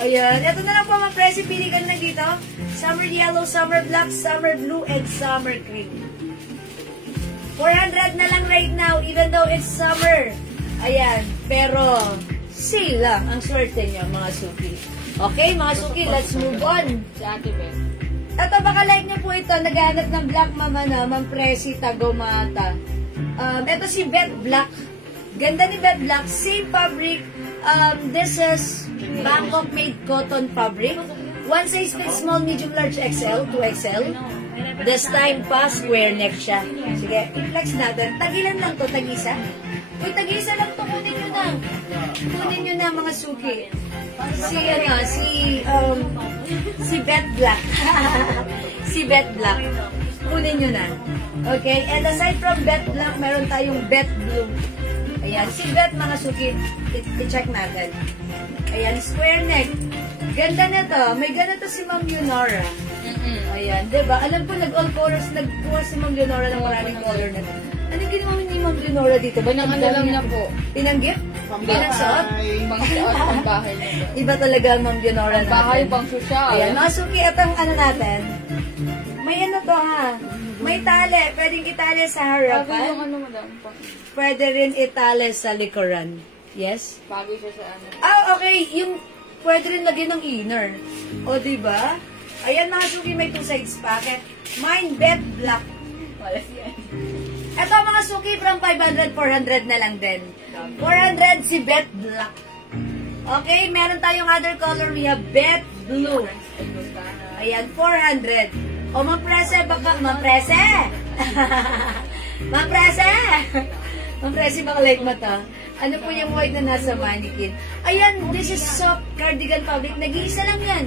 Ayan. Ito na lang po, Ma'am Presi. Pili ka na dito. Summer yellow, summer black, summer blue, and summer cream. 400 na lang right now, even though it's summer. Ayan. Pero, sale lang ang swerte niya, mga suki. Okay, mga suki, let's move on. Si Ate Beth. Ito, baka like niyo po ito. Naghahanap ng black, Ma'am Presi, Tagomata. Ito si Beth Black. Ganda ni Beth Black. Same fabric. This is Bangkok made cotton fabric. One size fits small, medium, large, XL, 2XL. This time pa, square neck siya. Sige, i-flex natin. Tagilan lang to, tag-isa. Uy, tag-isa lang to, kunin nyo na. Kunin nyo na, mga suki. Si Beth Black. Si Beth Black. Kunin nyo na. Okay, and aside from Beth Black, meron tayong Beth Blue. Ayan, si Beth, mga suki, i-check natin. Ayan, square neck. Ganda na to. May ganito si Ma'am Leonora. Ayan, diba? Alam ko, nag-all colors, nagkuha si Ma'am Leonora ng maraming color na to. Anong ginawa ni Ma'am Leonora dito? Pinang-alam na po. Pinanggip? Pinang-suot? Pang-suot, pang-bahay na po. Iba talaga ang Ma'am Leonora natin. Pang-bahay, pang-social. Ayan, mga suki, itong ano natin. May ano to, ha? May tali. Pwedeng itali sa harapan. Yung ano, madam? Pwede rin itali sa likuran. Yes? Bagay siya sa ano. Okay. Yung pwede rin lagyan ng inner. O, diba? Ayan, mga suki, may two sides packet. Mine, Beth Black. Ito, mga suki, from 500, 400 na lang din. 400 si Beth Black. Okay, meron tayong other color. We have Beth Blue. Ayan, 400. O, Ma'am Prese, baka, Ma'am Prese! Ma'am Prese! Ma'am Prese, baka like mata. Ano po yung white na nasa mannequin? Ayan, this is soft cardigan fabric. Nag-iisa lang yan.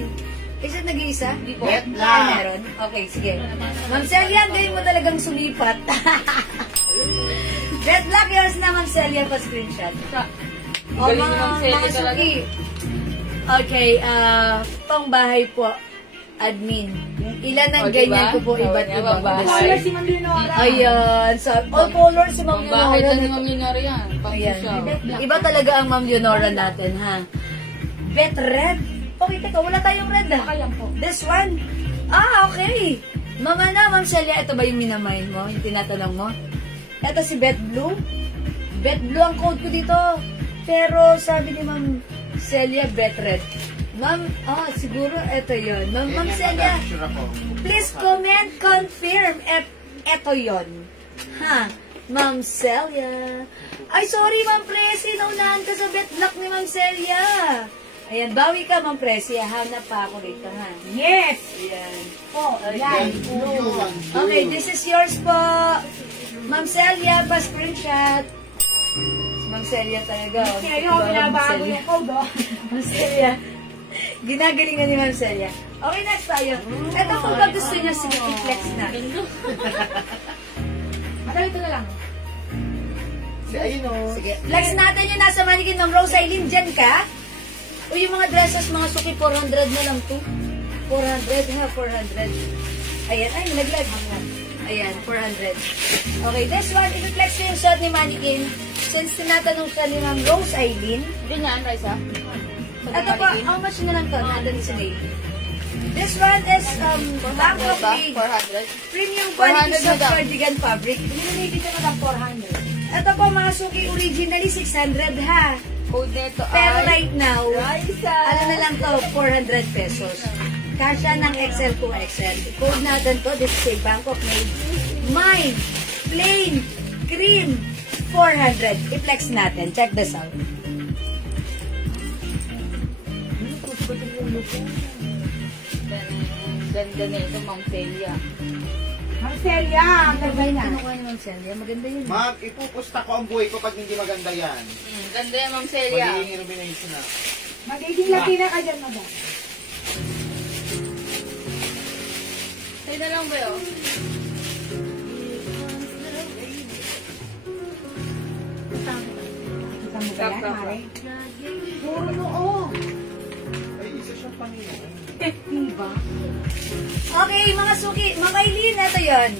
Is it nag-iisa? Bet lang. Meron? Okay, sige. Ma'am Celia, gayon mo talagang sulipat. Bet luck yours na, Ma'am Celia, pa screenshot. O, mga suki. Okay, pangbahay po, admin. Ilan ang ganyan ko po, iba't ibang Color bahay. si Ma'am Leonora. Ayan, so, all colors si Ma'am Bakit Leonora. na ni Ma'am Leonora yan? Ayan. Pang-social. Iba talaga ang Ma'am Leonora natin, ha? Bet red. Okay, teka, wala tayong red, ha? Kaya po. This one? Okay. Ma'am Celia, ito ba yung minamain mo? Yung tinatanong mo? Ito si Bet Blue. Bet Blue ang code ko dito. Pero sabi ni Ma'am Celia, Bet Red. Ma'am, siguro ito yun. Ma'am Celia, Sure ako. please comment, confirm. Ito yun. Ha? Ma'am Celia. Ay, sorry, Ma'am Presi. Naunahan ka sa Bet Luck ni Ma'am Celia. Ayan, bawi ka, Ma'am Presi. Hanap pa ako rito, ha? Yes! Ayan. Oh, yan. Okay, this is yours po. Ma'am Celia, pa-screenshot. Ma'am Celia talaga. oh. Kaya Diba, Ma'am binabago Celia? yung code, oh. Ma'am Celia. Ginagalingan ni Ma'am Celia. Okay, next tayo. Ito kung ba gusto niyo, sige, i-flex na. Madali ito na lang. Ayun o. Sige, flex natin yung nasa mannequin ng Rose Eileen. Diyan ka? O yung mga dresses, mga suki, 400 na lang to. 400, ha? 400. Ayan, ay, naglag. Ayan, 400. Okay, this one, i-flex ko yung shot ni mannequin. Since tinatanong siya ni Ma'am Rose Eileen. Ganyan, Raisa? Ito po, how much na lang to? Nandun sa lady. This one is Bangkok made 400? premium quality 400 soft na daw. cardigan fabric. Pinili dito na lang 400. Ito po mga suki, originally 600 ha. Code nito Pero ay... right now, Raisa! ano na lang to, 400 pesos. Kasya ng XL to XL. Code natin to, this is a Bangkok made. Mine, plain, cream, 400. I-flex natin. Check this out. Ganda na ito, Ma'am Celia. Ma'am Celia, ang ganda na. Kinukuha ni Ma'am Celia. Maganda yun. Ma'am, ipupusta ko ang buhay ko pag hindi maganda yan. Ganda yan, Ma'am Celia. Magiging illumination na. Magiging Latina ka dyan, madam. Sa'yo na lang ba yun? Kita mo ba yan, Crap, Mare? Puro noo. Ay, isa siyang Panginoon. Diba? Okay, mga suki, mga Eileen, ito yun.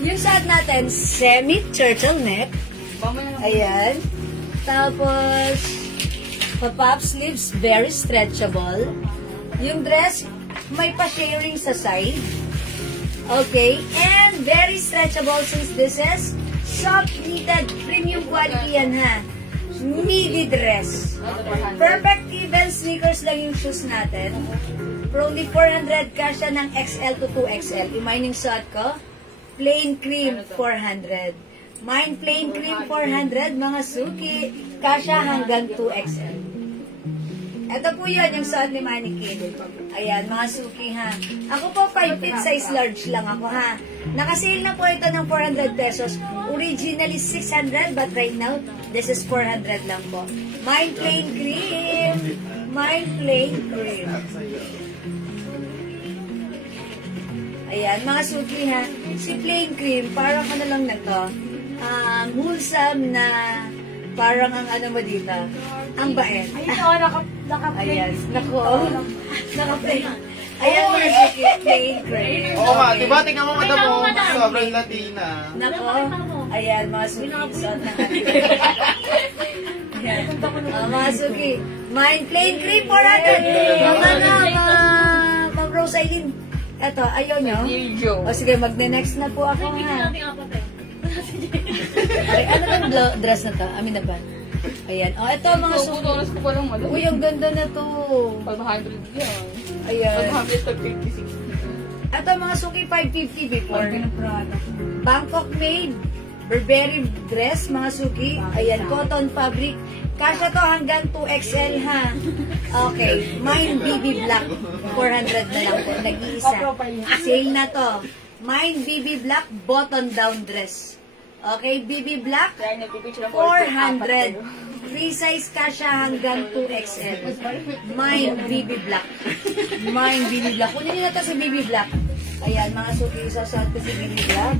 Yung shot natin, semi-turtleneck. Bama na lang. Ayan. Tapos, pop-up sleeves, very stretchable. Yung dress, may pa-sharing sa side. Okay, and very stretchable since this is soft knitted, premium quality yan ha. Midi dress. Perfect even sneakers lang yung shoes natin. For only 400 kasya ng XL to 2XL. Yung mining shot ko, plain cream 400. Mine plain cream 400, mga suki. Kasya hanggang 2XL. Ito po yun, yung suot ni Mannequin. Ayan, mga suki ha. Ako po 5 feet size large lang ako ha. Nakasale na po ito ng 400 pesos. Originally 600, but right now, this is 400 lang po. Mine plain cream. Mine plain cream. Ayan, mga suki ha. Si plain cream, parang ano lang na to. Wholesome na parang ang ano mo dito. Ang bait. Ayun o, naka-play. Ayan, nako. Naka-play. Ayan, mga suki, plain cream. Oo nga, di ba? Tingnan mo mata mo. Sobrang Latina. Nako. Ayan, mga suki. Suot na Ayan. Mga suki. Mine plain cream 400. Ma'am Rose Eileen. Eto, ayaw nyo? O sige, magne-next na po ako ha. Ay, ano bang dress na to? Amin na ba? Ayan. O, eto mga So, suki. oras ko pa lang madam. Uy, ang ganda na to. 500 yan. Ayan. 500 to 50, 60. Ito mga suki, 550 before. Ng product. Bangkok made. Burberry dress, mga suki. Ayan, cotton fabric. Kasya to hanggang 2XL ha. Okay. Mine BB Black. 400 na lang po. Nag-iisa. Sale na to. Mine BB Black button down dress. Okay. BB Black. Kaya nagpipicture ng 400. Free size kasya hanggang 2XL. Mine BB Black. Mine BB Black. Kunin nyo na to si BB Black. Ayan, mga suki. Isasahod ko si BB Black.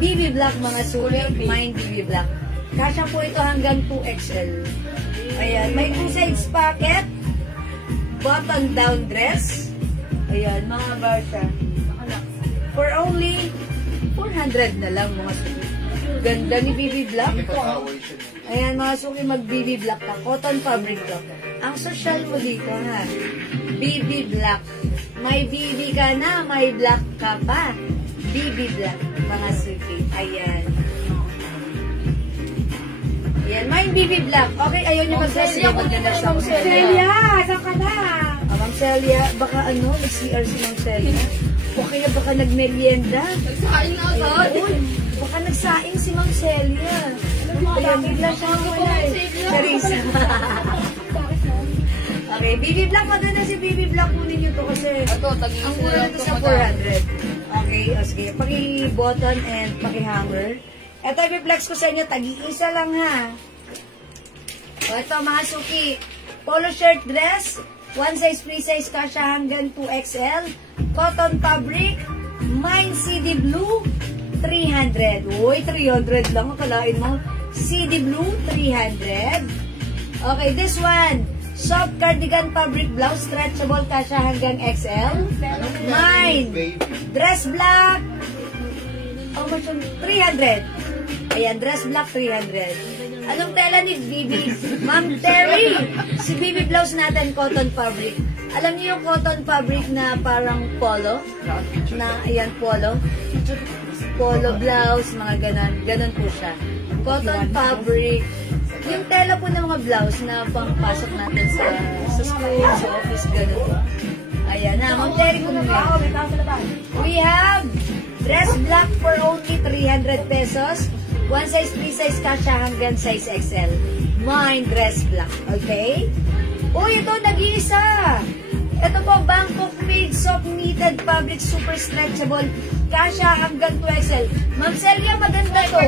BB Black, mga suki. Mine BB Black. Kasya po ito hanggang 2XL. Ayan, may 2 sides pocket. Button down dress. Ayan, mga barsa. For only 400 na lang, mga suki. Ganda ni BB Black. Ayan, mga suki, mag-BB Black ka. Cotton fabric to. Ang social mo dito, ha? BB Black. May BB ka na, may black ka pa. BB Black, mga suki. Ayan. Ayan, may BB Black. Okay, ayaw niyo mag-Celia. Maganda sa Ma'am Celia. Saan ka na? Ma'am Celia, baka ano, nag-CR si Ma'am Celia. O kaya baka nagmerienda. Nagsain na ako. Uy, baka nagsaing si Ma'am Celia. Ayan, bigla siya wala eh. Charissa. Okay, BB Black, maganda si BB Black. Kunin niyo to kasi Ito, tag-iisa ang na mura lang nito ito, sa madam. 400. Okay, o sige. Paki-button and paki-hanger. Ito, i-flex ko sa inyo. Tag-iisa lang ha. O, ito mga suki. Polo shirt dress. One size, free size kasya hanggang 2XL. Cotton fabric. Mine CD blue. 300. Uy, 300 lang. Akalain mo. CD blue, 300. Okay, this one. Soft cardigan fabric blouse. Stretchable kasya hanggang XL. Mine. Dress black. Oh, much yun? 300. Ayan, dress black, 300. Anong tela ni Bibi? Ma'am Terry, si Bibi blouse natin, cotton fabric. Alam niyo yung cotton fabric na parang polo? Na, ayan, polo. Polo blouse, mga ganon. Ganon po siya. Cotton fabric. Yung tela po ng mga blouse na pangpasok natin sa school, sa office, ganon po. Ayan na, Ma'am Terry, kung we have dress black for only 300 pesos. One size, free size kasya hanggang size XL. Mine dress black. Okay? Uy, ito, nag-iisa. Ito po, Bangkok made soft knitted fabric, super stretchable. Kasya hanggang 2XL. Ma'am Celia, maganda to.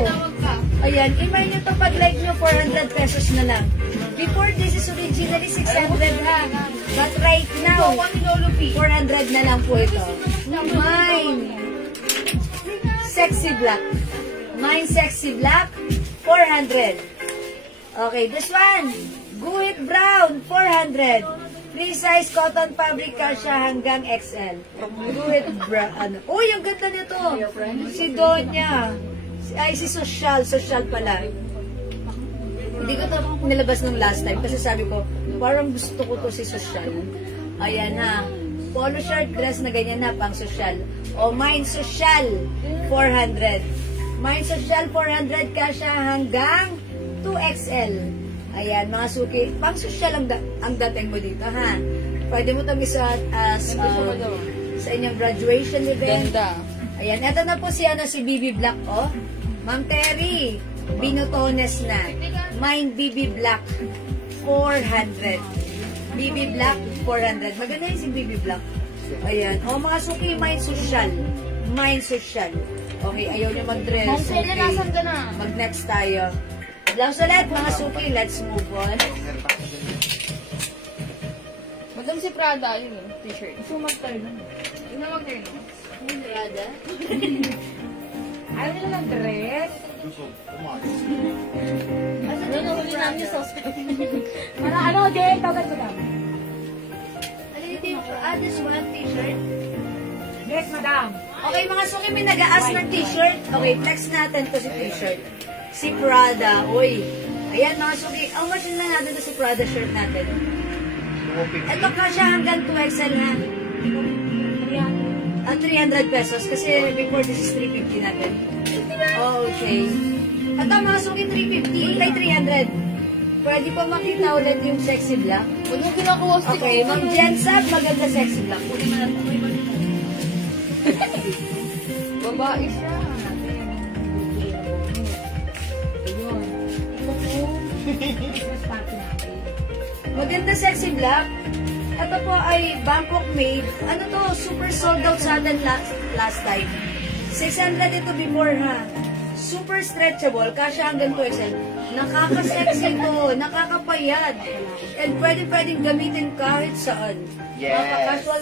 Ayan, imay nyo to pag like nyo, 400 pesos na lang. Before, this is originally 600 ha. But right now, 400 na lang po ito. Mine. Sexy black. Mine sexy black, 400. Okay, this one, Guhit brown, 400. Free size cotton fabric kasya hanggang XL. Guhit brown. Ano? Uy, ang ganda nito. Si Donya. Ay, si Social pala. Hindi ko ito nilabas ng last time kasi sabi ko, parang gusto ko to si Social. Ayan ha. Polo shirt dress na ganyan na, pang Social. O, Mine Social, 400. Mine Social 400 kasya hanggang 2XL. Ayan, mga suki. Pang social ang dating mo dito, ha? Pwede mo itong isuot as sa inyong graduation event. Ganda. Ayan, eto na po si BB Black, oh. Ma'am Terry, binutones na. Mine BB Black, 400. BB Black, 400. Maganda yun si BB Black. Ayan. O, mga suki, Mine Social. Mine Social. Okay, ayaw niya mag-dress. Ma'am Celia, nasan ka na? Mag-next tayo. Blouse ulit, mga suki. Let's move on. Madam si Prada, yun t-shirt. So, mag-turn. Yun na mag-turn. Prada. Ayaw nila ng dress. Ano na huli namin yung Para ano, Jen? Tawag ko lang. Ano yung t-shirt? This one t-shirt. Yes, madam. Okay, mga suki, may nag-aas ng t-shirt. Okay, flex natin to si t-shirt. Si Prada. Uy. Ayan, mga suki. How much na natin to si Prada shirt natin? Ito kasya hanggang 2XL ha. 300 pesos. Kasi before this is 350 natin. Okay. Ito, mga suki, 350. May 300. Pwede pa makita ulit yung sexy black. Huwag mo ginagawa stick. Okay, Ma'am Jensab, maganda sexy black. Kunin mo natin. Babae siya. Christmas party natin. Maganda sexy black. Ito po ay Bangkok made. Ano to? Super sold out sa atin last time. 600 ito before ha. Super stretchable. Kasya hanggang 2XL. Nakaka-sexy to. Nakakapayad. And pwedeng gamitin kahit saan. Yes. Mapa-casual,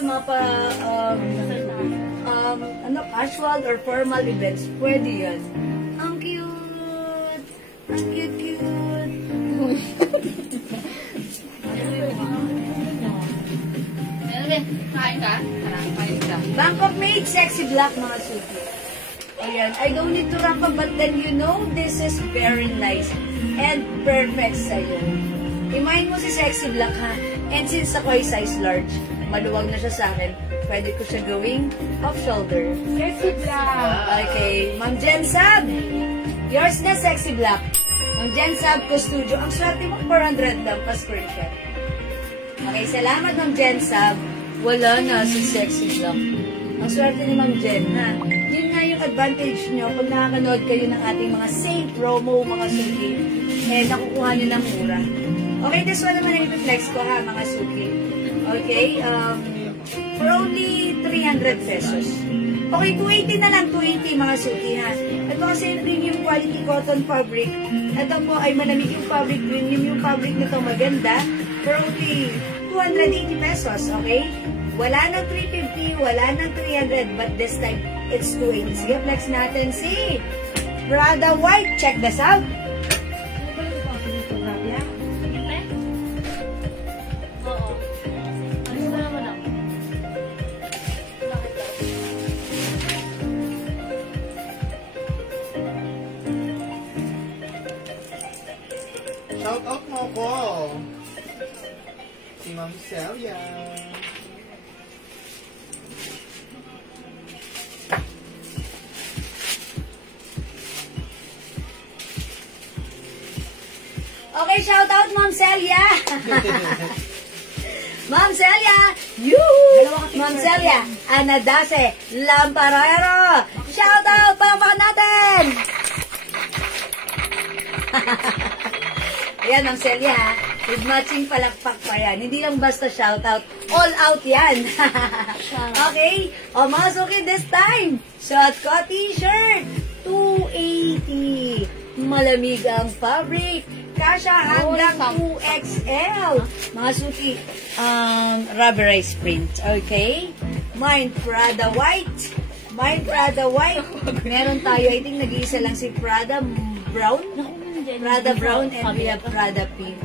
casual or formal events. Pwede yan. Ang cute. Ang cute. Kain ka? Kain ka. Bangkok made sexy black mga suki. Ayan. I don't need to wrap up, but then you know this is very nice and perfect sa'yo. Imahin mo si sexy black ha. And since ako ay size large, maluwag na siya sa akin, pwede ko siya gawing off-shoulder. Sexy black. Okay. Ma'am Jen Sab. Yours na sexy black. Ma'am Jen Sab ko studio. Ang swerte mo 400 lang pa square shot. Okay. Salamat Ma'am Jen Sab. Wala na si sexy black. Ang swerte ni Ma'am Jen, ha? Yun nga yung advantage nyo pag nakakanood kayo ng ating mga sale promo, mga suki. Eh, nakukuha nyo ng mura. Okay, this one naman ang i-flex ko, ha, mga suki. Okay, for only 300 pesos. Okay, 280 na lang, 280 mga suki, ha? Ito kasi yung premium quality cotton fabric. Ito po ay malamig yung fabric, premium yung fabric nito maganda. For only 280 pesos, okay? Wala nang 350, wala nang 300, but this time, it's 280. Sige, flex natin si Prada White. Check this out. Oo. Ano ba naman ako? Shout out mo ko. Si Ma'am Celia. Okay, shout out Ma'am Celia. Ma'am Celia, Ma'am Celia, Anadase, Lamparero. Shout out, palakpakan natin. Ayan, Ma'am Celia, ha? With matching palakpak pa yan. Hindi lang basta shout out, all out yan. Okay, o mga suki this time, shot ko t-shirt, 280. Malamig ang fabric. Kasha hanggang 2XL. Mga suki, rubberized print. Okay? Mine Prada White. Mine Prada White. Meron tayo, I think nag-iisa lang si Prada Brown. Prada Brown and we have Prada Pink.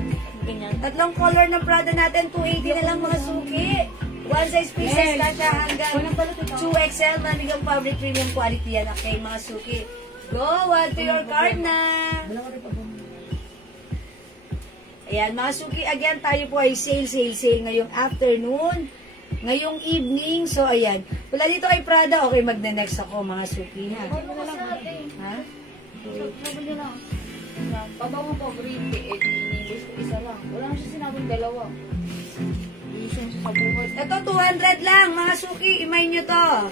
Tatlong color ng Prada natin, 280 na lang mga suki. One size pieces, Kasha hanggang 2XL. Malamig ang fabric, premium quality yan. Okay, mga suki. Go, add to your card na. Ayan, mga suki, again, tayo po ay sale ngayong afternoon, ngayong evening. So, ayan. Wala dito kay Prada, okay, magna-next ako, mga suki, ha? Ha? Nabili na. Pabango po, green tea, English isa lang. Wala na siya sinabing dalawa. Iisyon siya sa buhay. Ito, 200 lang, mga suki, imay nyo to.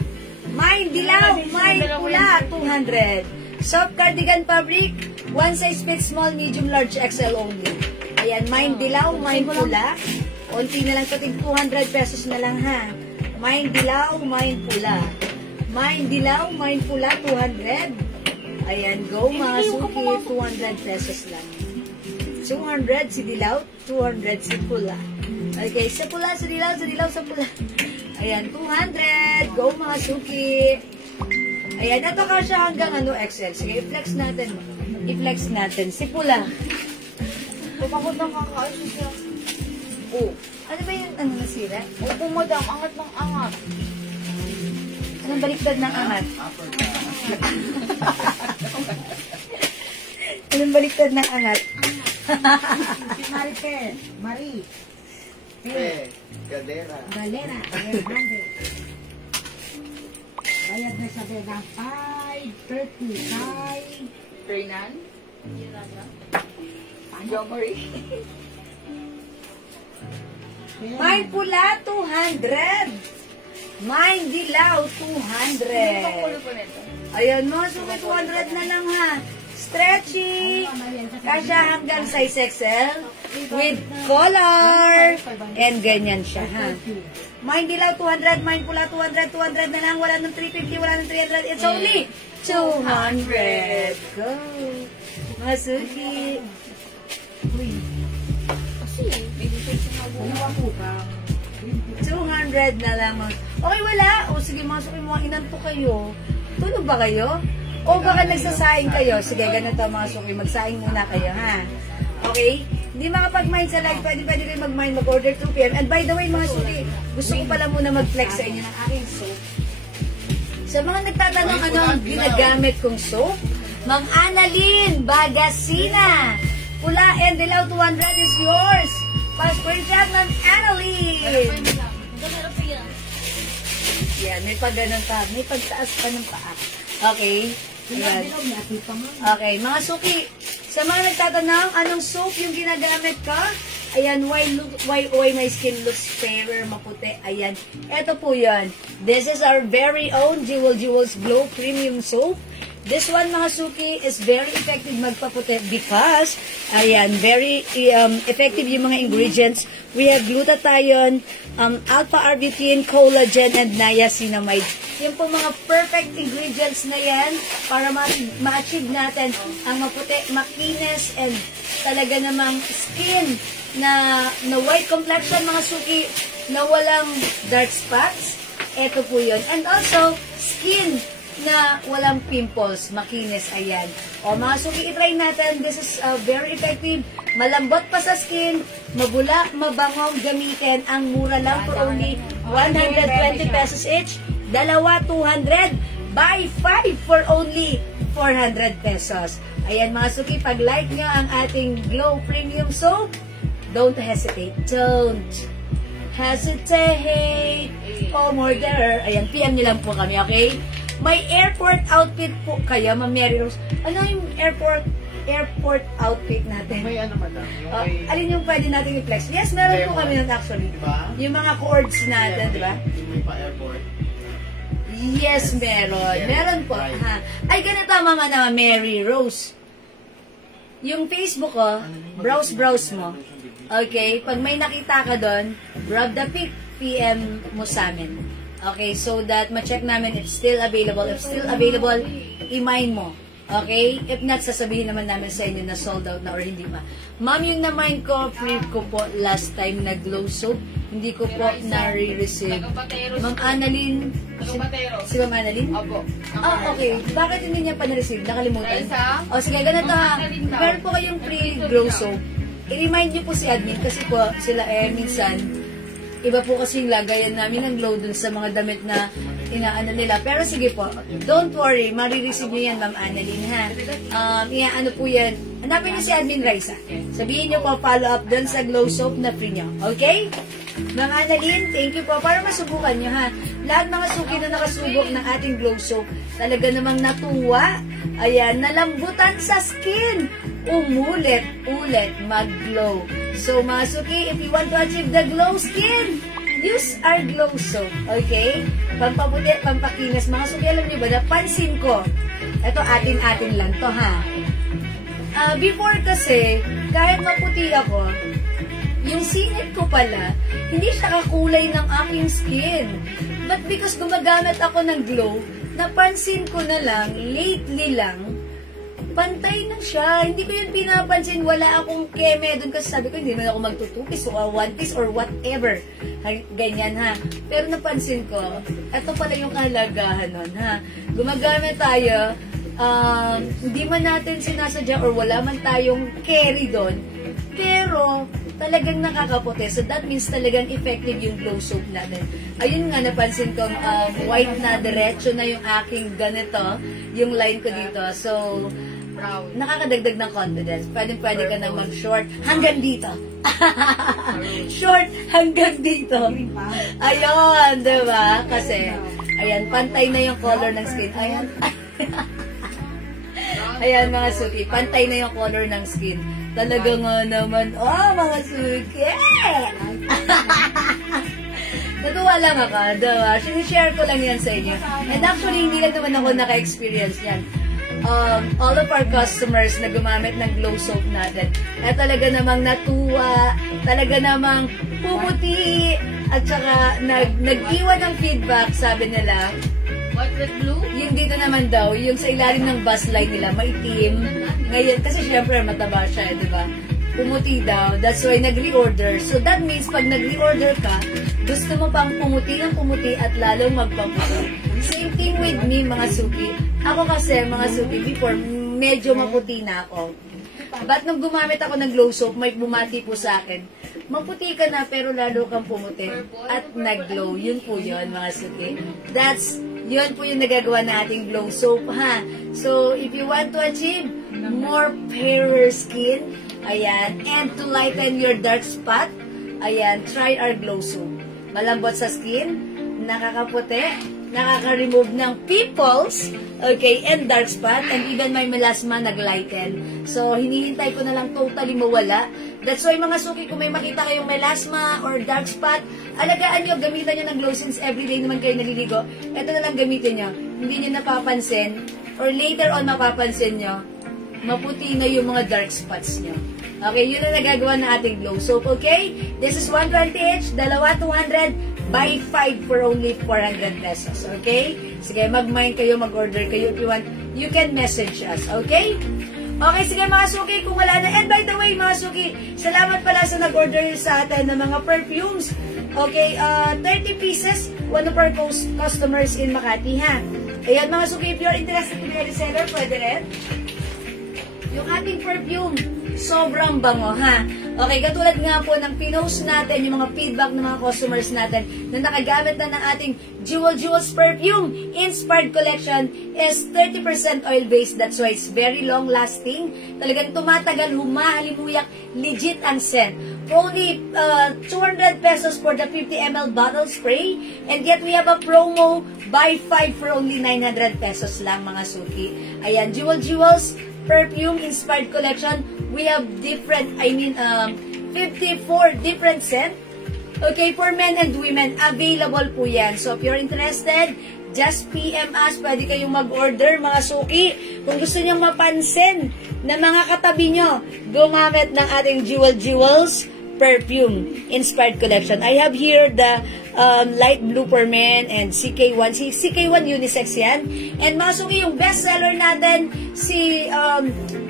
Mine dilaw, mine pula, 200. Soft cardigan fabric, one size fits small, medium, large, XL only. Ayan, mine dilaw, mine pula. Unti na lang ito, 200 pesos na lang ha. Mine dilaw, mine pula. Mine dilaw, mine pula, 200. Ayan, go mga suki, 200 pesos lang. 200 si dilaw, 200 si pula. Okay, sa pula, sa dilaw, sa pula. Ayan, 200. Go mga suki. Ayan, ito ka siya hanggang XL. Sige, i-flex natin. I-flex natin. Si pula. Pagkakot ng kakaayos siya. Oh. Ano ba yung nasira? Opo, madam. Angat ng angat. Anong baliktad ng angat? Anong baliktad ng angat? Si Marifer. Marie. Gadera. Valera. Bayad na sabi na 5:35. Renan? Yun lang na. Jomari. Mine pula, 200. Mine dilaw, 200. Ang kulo po nito. Ayan mo, so may 200 na lang ha. Stretchy. Kasya hanggang size XL. With collar. And ganyan siya, ha. Mine dilaw, 200. Mine pula, 200. 200 na lang. Wala ng 350, wala ng 300. It's only 200. Go. Masuki. Kasi, bibigay siya na 200 na lang. Okay, wala. O sige, masuki mo. Inanto kayo. Tulog ba kayo? O baka nagsasaing kayo? Sige, ganito mga suki. Magsaing muna kayo, ha? Okay? Hindi makapag-mind sa live. Pwede kayo mag-mind, mag-order 2 p.m. And by the way, mga suki, gusto ko pala muna mag-flex sa inyo ng aking soap. Sa mga nagtatanong ano ang ginagamit kong soap, Ma'am Annalyn Bagasina. Pula and dilaw 200 is yours. Pa-screenshot, Ma'am Annalyn. Yan, may pag-ganon pa. May pagtaas pa ng paa. Okay? Yan. Okay, mga suki, sa mga nagtatanong, anong soap yung ginagamit ko? Ayan, why my skin looks fairer, maputi. Ayan, eto po yan. This is our very own Jewels Glow Premium Soap. This one, mga suki, is very effective magpaputi because, ayan, very effective yung mga ingredients. We have glutathione, alpha-arbutin, collagen, and niacinamide. Yung po mga perfect ingredients na yan para ma-achieve natin ang maputi, makinis, and talaga namang skin na white complexion, mga suki, na walang dark spots. Ito po yun. And also, skin na walang pimples, makinis, ayan. O mga suki, itry natin. This is very effective. Malambot pa sa skin, mabula, mabangong gamitin. Ang mura lang for only 120 pesos each. Dalawa, 200. Buy 5 for only 400 pesos. Ayan mga suki, pag like nyo ang ating Glow Premium Soap, don't hesitate. Don't hesitate. Order. Ayan, PM nyo lang po kami, okay? May airport outfit po kayo, Ma'am Mary Rose. Ano yung airport outfit natin? May ano madam? Alin yung pwede natin i-flex? Yes, meron po kami nun actually. Diba? Yung mga cords natin, di ba? May pa-airport. Yes, meron. Meron po. Ha. Ay, ganito, Mama na Mary Rose. Yung Facebook ko, browse mo. Okay? Pag may nakita ka doon, grab the pic, PM mo sa amin. Okay, so that ma-check namin if still available. If still available, i-mine mo. Okay? If not, sasabihin naman namin sa inyo na sold out na or hindi pa. Ma'am, yung na-mine ko, free ko po last time na Glow Soap. Hindi ko po na-receive. Ma'am Annalyn. Si Ma'am Annalyn? Opo. Okay. Bakit hindi niya pa na-receive? Nakalimutan? O, sige, ganito ha. Meron po kayong free Glow Soap. I-remind niyo po si admin kasi po sila minsan iba po kasi yung lagayan namin ng glow dun sa mga damit na inaano nila. Pero sige po, don't worry, marireceive nyo yan, Ma'am Annalyn, ha? Iaano po yan. Hanapin niyo si Admin Raisa. Sabihin niyo po, follow up dun sa glow soap na free nyo. Okay? Ma'am Annalyn, thank you po. Para masubukan nyo, ha? Lahat mga suki na nakasubok ng ating glow soap, talaga namang natuwa. Ayan, nalambutan sa skin. Umulit-ulit mag-glow. So, mga suki, if you want to achieve the glow skin, use our glow soap. Okay? Pampaputi, pampakinis. Mga suki, alam niyo ba, napansin ko, ito atin-atin lang to, ha? Before kasi, kahit maputi ako, yung singit ko pala, hindi siya kakulay ng aking skin. But because gumagamit ako ng glow, napansin ko na lang, lately lang, pantay na siya. Hindi ko yun pinapansin. Wala akong keme doon kasi sabi ko, hindi naman ako magtutupis o one piece or whatever. Ganyan, ha. Pero napansin ko, ito pala yung kahalagahan nun, ha. Gumagamit tayo, hindi man natin sinasadya or wala man tayong carry doon, pero talagang nakakaputi. So that means talagang effective yung glow soap natin. Ayun nga, napansin ko, white na, diretso na yung aking ganito, yung line ko dito. So, nakakadagdag ng confidence. Pwede ka nang mag-short hanggang dito. Short hanggang dito. Ayun, diba? Kasi, ayan, pantay na yung color ng skin. Ayan. Ayan, mga suki, pantay na yung color ng skin. Talaga nga naman, mga suki! Natuwa lang ako, diba? Sinishare ko lang yan sa inyo. And actually, hindi lang naman ako naka-experience yan. all of our customers na gumamit ng glow soap natin. At talaga namang natuwa, talaga namang pumuti, at saka nag-iwan ng feedback, sabi nila. White, red, blue? Yung dito naman daw, yung sa ilalim ng bus line nila, maitim. Ngayon, kasi syempre mataba siya, di ba? Pumuti daw. That's why nag-reorder. So that means pag nag-reorder ka, gusto mo pang pumuti ng pumuti at lalong magpaputi. Same thing with me, mga suki. Ako kasi, mga suki, before, medyo maputi na ako. But nung gumamit ako ng glow soap, may bumati po sa akin. Maputi ka na pero lalo kang pumuti at nag-glow. Yun po yun, mga suki. Yun po yung nagagawa nating glow soap, ha? So, if you want to achieve more fairer skin, ayan, and to lighten your dark spot, ayan, try our glow soap. Malambot sa skin, nakakaputi, nakaka-remove ng pimples, okay, and dark spot, and even my melasma nag-lighten. So, hinihintay ko na lang totally mawala. That's why, mga suki, kung may makita kayong melasma or dark spot, alagaan nyo, gamitan nyo ng glow since everyday naman kayo naliligo. Ito na lang gamitin nyo. Hindi nyo napapansin, or later on mapapansin nyo, maputi na yung mga dark spots nyo. Okay, yun na nagagawa na ating glow soap, okay? This is 120 each, dalawa 200, buy 5 for only 400 pesos, okay? Sige, mag-mind kayo, mag-order kayo. If you want, you can message us, okay? Okay, sige mga suki, kung wala na. And by the way, mga suki, salamat pala sa nag-order sa atin ng mga perfumes. Okay, 30 pieces, one of our customers in Makati, ha? Ayan, mga suki, if you're interested in the reseller, pwede rin. Yung ating perfume, sobrang bango, ha? Okay, katulad nga po ng pinost natin, yung mga feedback ng mga customers natin na nakagamit na ng ating Jewels Perfume Inspired Collection is 30% oil-based. That's why it's very long-lasting. Talagang tumatagal, humahalimuyak, legit ang scent. Only 200 pesos for the 50 ml bottle spray. And yet we have a promo, buy 5 for only 900 pesos lang, mga suki. Ayan, Jewels Perfume Inspired Collection. We have different, 54 different scent. Okay, for men and women, available po yan. So, if you're interested, just PM us. Pwede kayong mag-order, mga suki. Kung gusto nyo mapansin na mga katabi nyo, gumamit ng ating Jewels Perfume Inspired Collection. I have here the light blue for men and CK1. CK1 unisex yan. And mga suki, yung bestseller natin, si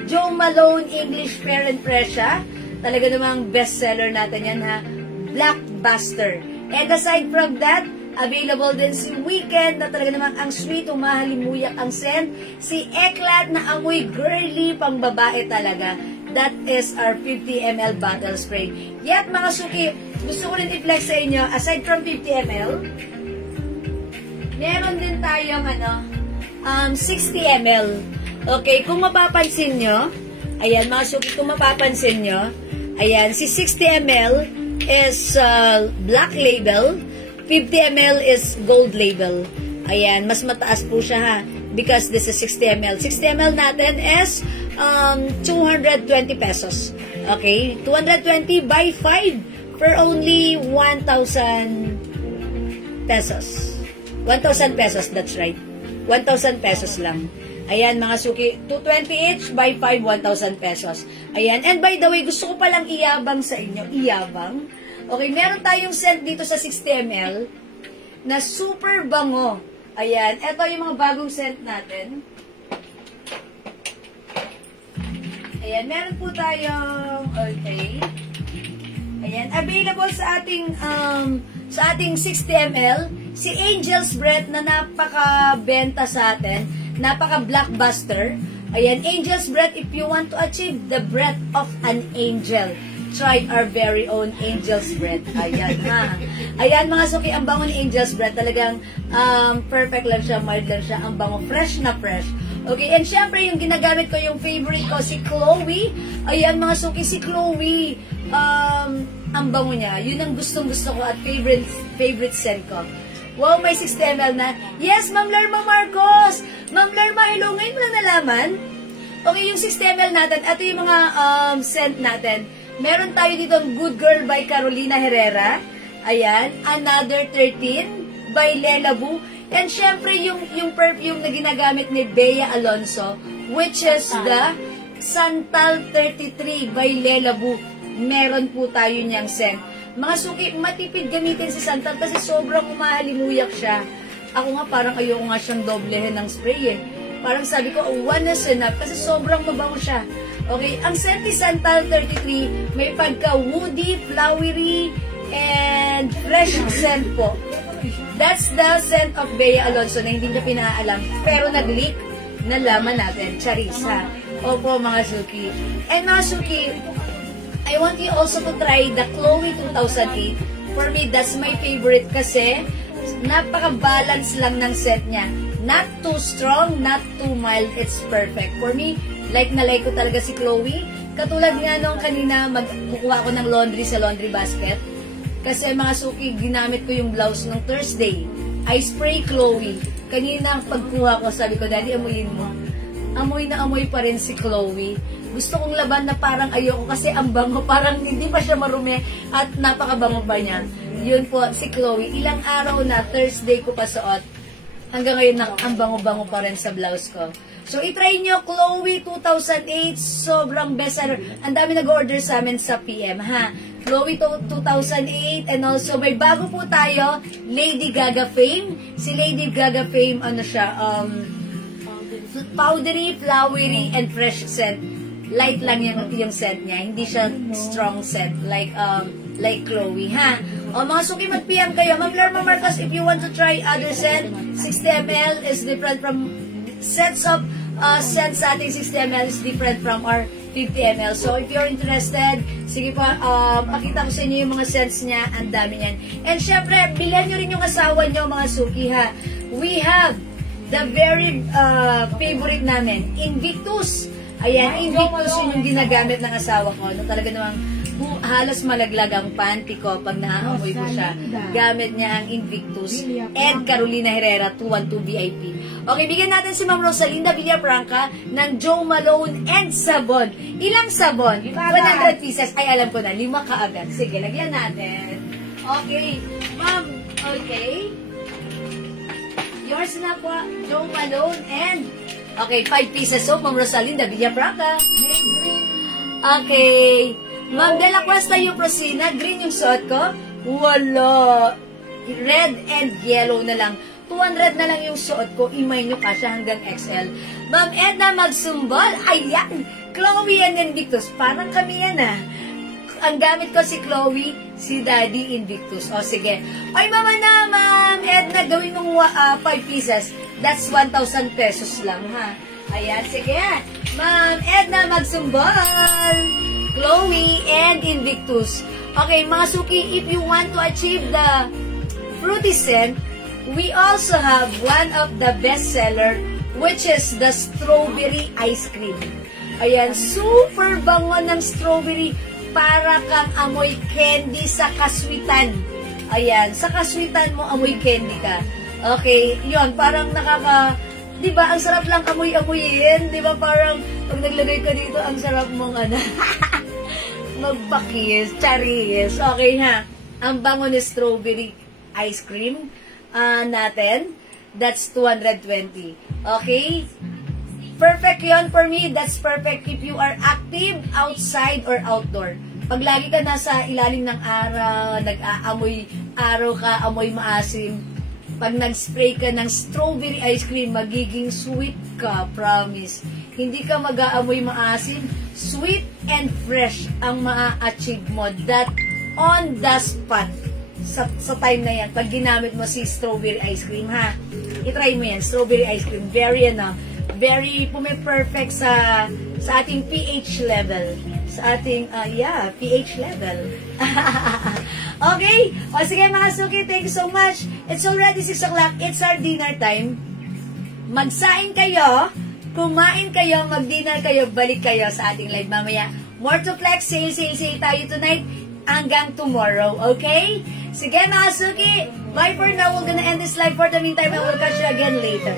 Jo Malone English Fair and Fresh, ha? Talaga namang bestseller natin yan, ha? Blockbuster. And aside from that, available din si Weekend na talaga namang ang sweet, umahalimuyak ang scent. Si Eclat na amoy girly, pang babae talaga. That is our 50 ml bottle spray. Yet, mga suki, gusto ko rin i-flex sa inyo, aside from 50 ml, meron din tayong 60 ml. Okay, kung mapapansin nyo, ayan, mga suki, kung mapapansin nyo, ayan, si 60 ml is black label, 50 ml is gold label. Ayan, mas mataas po siya, ha, because this is 60 ml. 60 ml natin is 220 pesos. Okay, 220 by 5 for only 1,000 pesos. 1,000 pesos, that's right. 1,000 pesos lang. Ayan, mga suki, 220 each, by 5, 1,000 pesos. Ayan, and by the way, gusto ko palang iyabang sa inyo. Iyabang. Okay, meron tayong scent dito sa 60 ml na super bango. Ayan, eto yung mga bagong scent natin. Ayan, meron po tayong, okay. Ayan, available sa ating 60 ml, si Angel's Breath na napaka-benta sa atin, napaka-blockbuster. Ayan, Angel's Breath, if you want to achieve the breath of an angel, try our very own Angel's Breath. Ayan, ha. Ayan, mga suki, ang bango ni Angel's Breath, talagang perfect lang siya, mild lang siya, ang bango, fresh na fresh. Okay, and syempre, yung ginagamit ko, yung favorite ko, si Chloe. Ayan, mga suki, si Chloe, ang bango niya. Yun ang gustong-gusto ko at favorite scent ko. Wow, may 60 ml na. Yes, Ma'am Lerma Marcos! Ma'am Lerma, hello, ngayon mo lang nalaman? Okay, yung 60 ml natin, ito yung mga scent natin. Meron tayo dito Good Girl by Carolina Herrera. Ayan, Another 13 by Lela Bu. And syempre, yung perfume na ginagamit ni Bea Alonso, which is the Santal 33 by Lelabu. Meron po tayo niyang scent. Mga suki, matipid gamitin si Santal kasi sobrang umahalimuyak siya. Ako nga parang ayoko nga siyang doblehin ng spray eh. Parang sabi ko, one is enough kasi sobrang mabango siya. Okay, ang scent ni Santal 33, may pagka-woody, flowery, and fresh scent po. That's the scent of Bea Alonzo na hindi niya pinaalam. Pero nag-leak, nalaman natin. Charis, ha? Opo, mga suki. And mga suki, I want you also to try the Chloe 2008. For me, that's my favorite kasi napaka-balance lang ng scent niya. Not too strong, not too mild. It's perfect. For me, like na like ko talaga si Chloe. Katulad nga nung kanina, magkukuha ko ng laundry sa laundry basket. Kasi mga suki, ginamit ko yung blouse nung Thursday. I spray Chloe. Kanina, pagkuha ko, sabi ko, Daddy, amuyin mo. Amoy na amoy pa rin si Chloe. Gusto kong laban na parang ayoko kasi ang bango, parang hindi pa siya marumi at napakabango pa niya. Yun po, si Chloe. Ilang araw na, Thursday ko pa suot. Hanggang ngayon, ang bango-bango pa rin sa blouse ko. So, itry nyo, Chloe 2008, sobrang bestseller. Ang dami nag-order sa amin sa PM, ha? Chloe 2008, and also, may bago po tayo, Lady Gaga Fame. Si Lady Gaga Fame, ano siya, powdery, flowery, and fresh scent. Light lang yung scent niya. Hindi siya strong scent, like Chloe, ha? O, mga suki, mag-PM kayo. Ma'am Lerma Marcos, if you want to try other scent, 60 ml is different from sets of scents sa ating 60 ml is different from our 50 ml. So, if you're interested, sige po, pakita ko sa inyo yung mga scents niya. Ang dami niyan. And syempre, bilhan nyo rin yung asawa nyo, mga suki, ha? We have the very favorite namin, Invictus. Ayan, Invictus yun yung ginagamit ng asawa ko. No, talaga namang halos malaglag ang panty ko pag naaamoy ko siya. Gamit niya ang Invictus. And Carolina Herrera 212 VIP. Okay, bigyan natin si Ma'am Rosalinda Villafranca ng Joe Malone and sabon. Ilang sabon? 100 pieces. Ay, alam ko na. 5 kaagad. Sige, lagyan natin. Okay. Ma'am, okay. Yours na po, Joe Malone and okay, 5 pieces soap, Ma'am Rosalinda Villafranca. Okay. Ma'am De La Cuesta Euprosina, green yung suot ko. Wala. Red and yellow na lang. 200 na lang yung suot ko. Imay nyo kasya hanggang XL. Ma'am Edna Magsumbol. Ayan. Chloe and Invictus. Parang kami yan, ah. Ang gamit ko si Chloe, si Daddy Invictus. O, sige. Ay, mama na, Ma'am Edna, gawin mong 5 pieces. That's 1,000 pesos lang, ha? Ayan, sige. Ma'am Edna Magsumbol, Chloe, and Invictus. Okay, mga suki, if you want to achieve the fruity scent, we also have one of the best seller, which is the strawberry ice cream. Ayan, super bango ng strawberry. Para kang amoy candy sa kaswitan. Ayan, sa kaswitan mo, amoy candy ka. Okay, yun, parang diba, ang sarap lang amoy-amoyin. Diba, parang, pag naglagay ka dito, ang sarap mong, magpakis, charis. Okay, ha? Ang bango ni strawberry ice cream natin, that's 220. Okay? Perfect yun for me. That's perfect if you are active outside or outdoor. Pag lagi ka nasa ilalim ng araw, nag-aamoy araw ka, amoy maasim, pag nag-spray ka ng strawberry ice cream, magiging sweet ka, promise. Hindi ka mag-aamoy maasim, sweet and fresh ang maa-achieve mo. That on the spot. Sa time na yan, pag ginamit mo si strawberry ice cream, ha? I-try mo yan, strawberry ice cream. Very perfect sa ating pH level. Sa ating, pH level. Okay? O sige mga suki, thank you so much. It's already 6 o'clock. It's our dinner time. Magsain kayo, kumain kayo, mag-dinner kayo, balik kayo sa ating live mamaya. More to flex, sale tayo tonight hanggang tomorrow. Okay? Sige mga suki, bye for now. We're gonna end this live. For the meantime, I will catch you again later.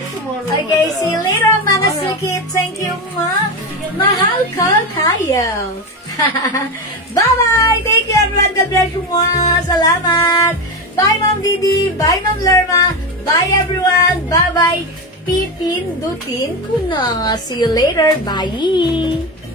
Okay, see you later mga suki. Thank you, ma. Mahal ko tayo. Bye-bye! Thank you everyone. God bless you, ma. Salamat. Bye, Ma'am Didi. Bye, Ma'am Lerma. Bye, everyone. Bye-bye. pipindutin ko na. See you later. Bye!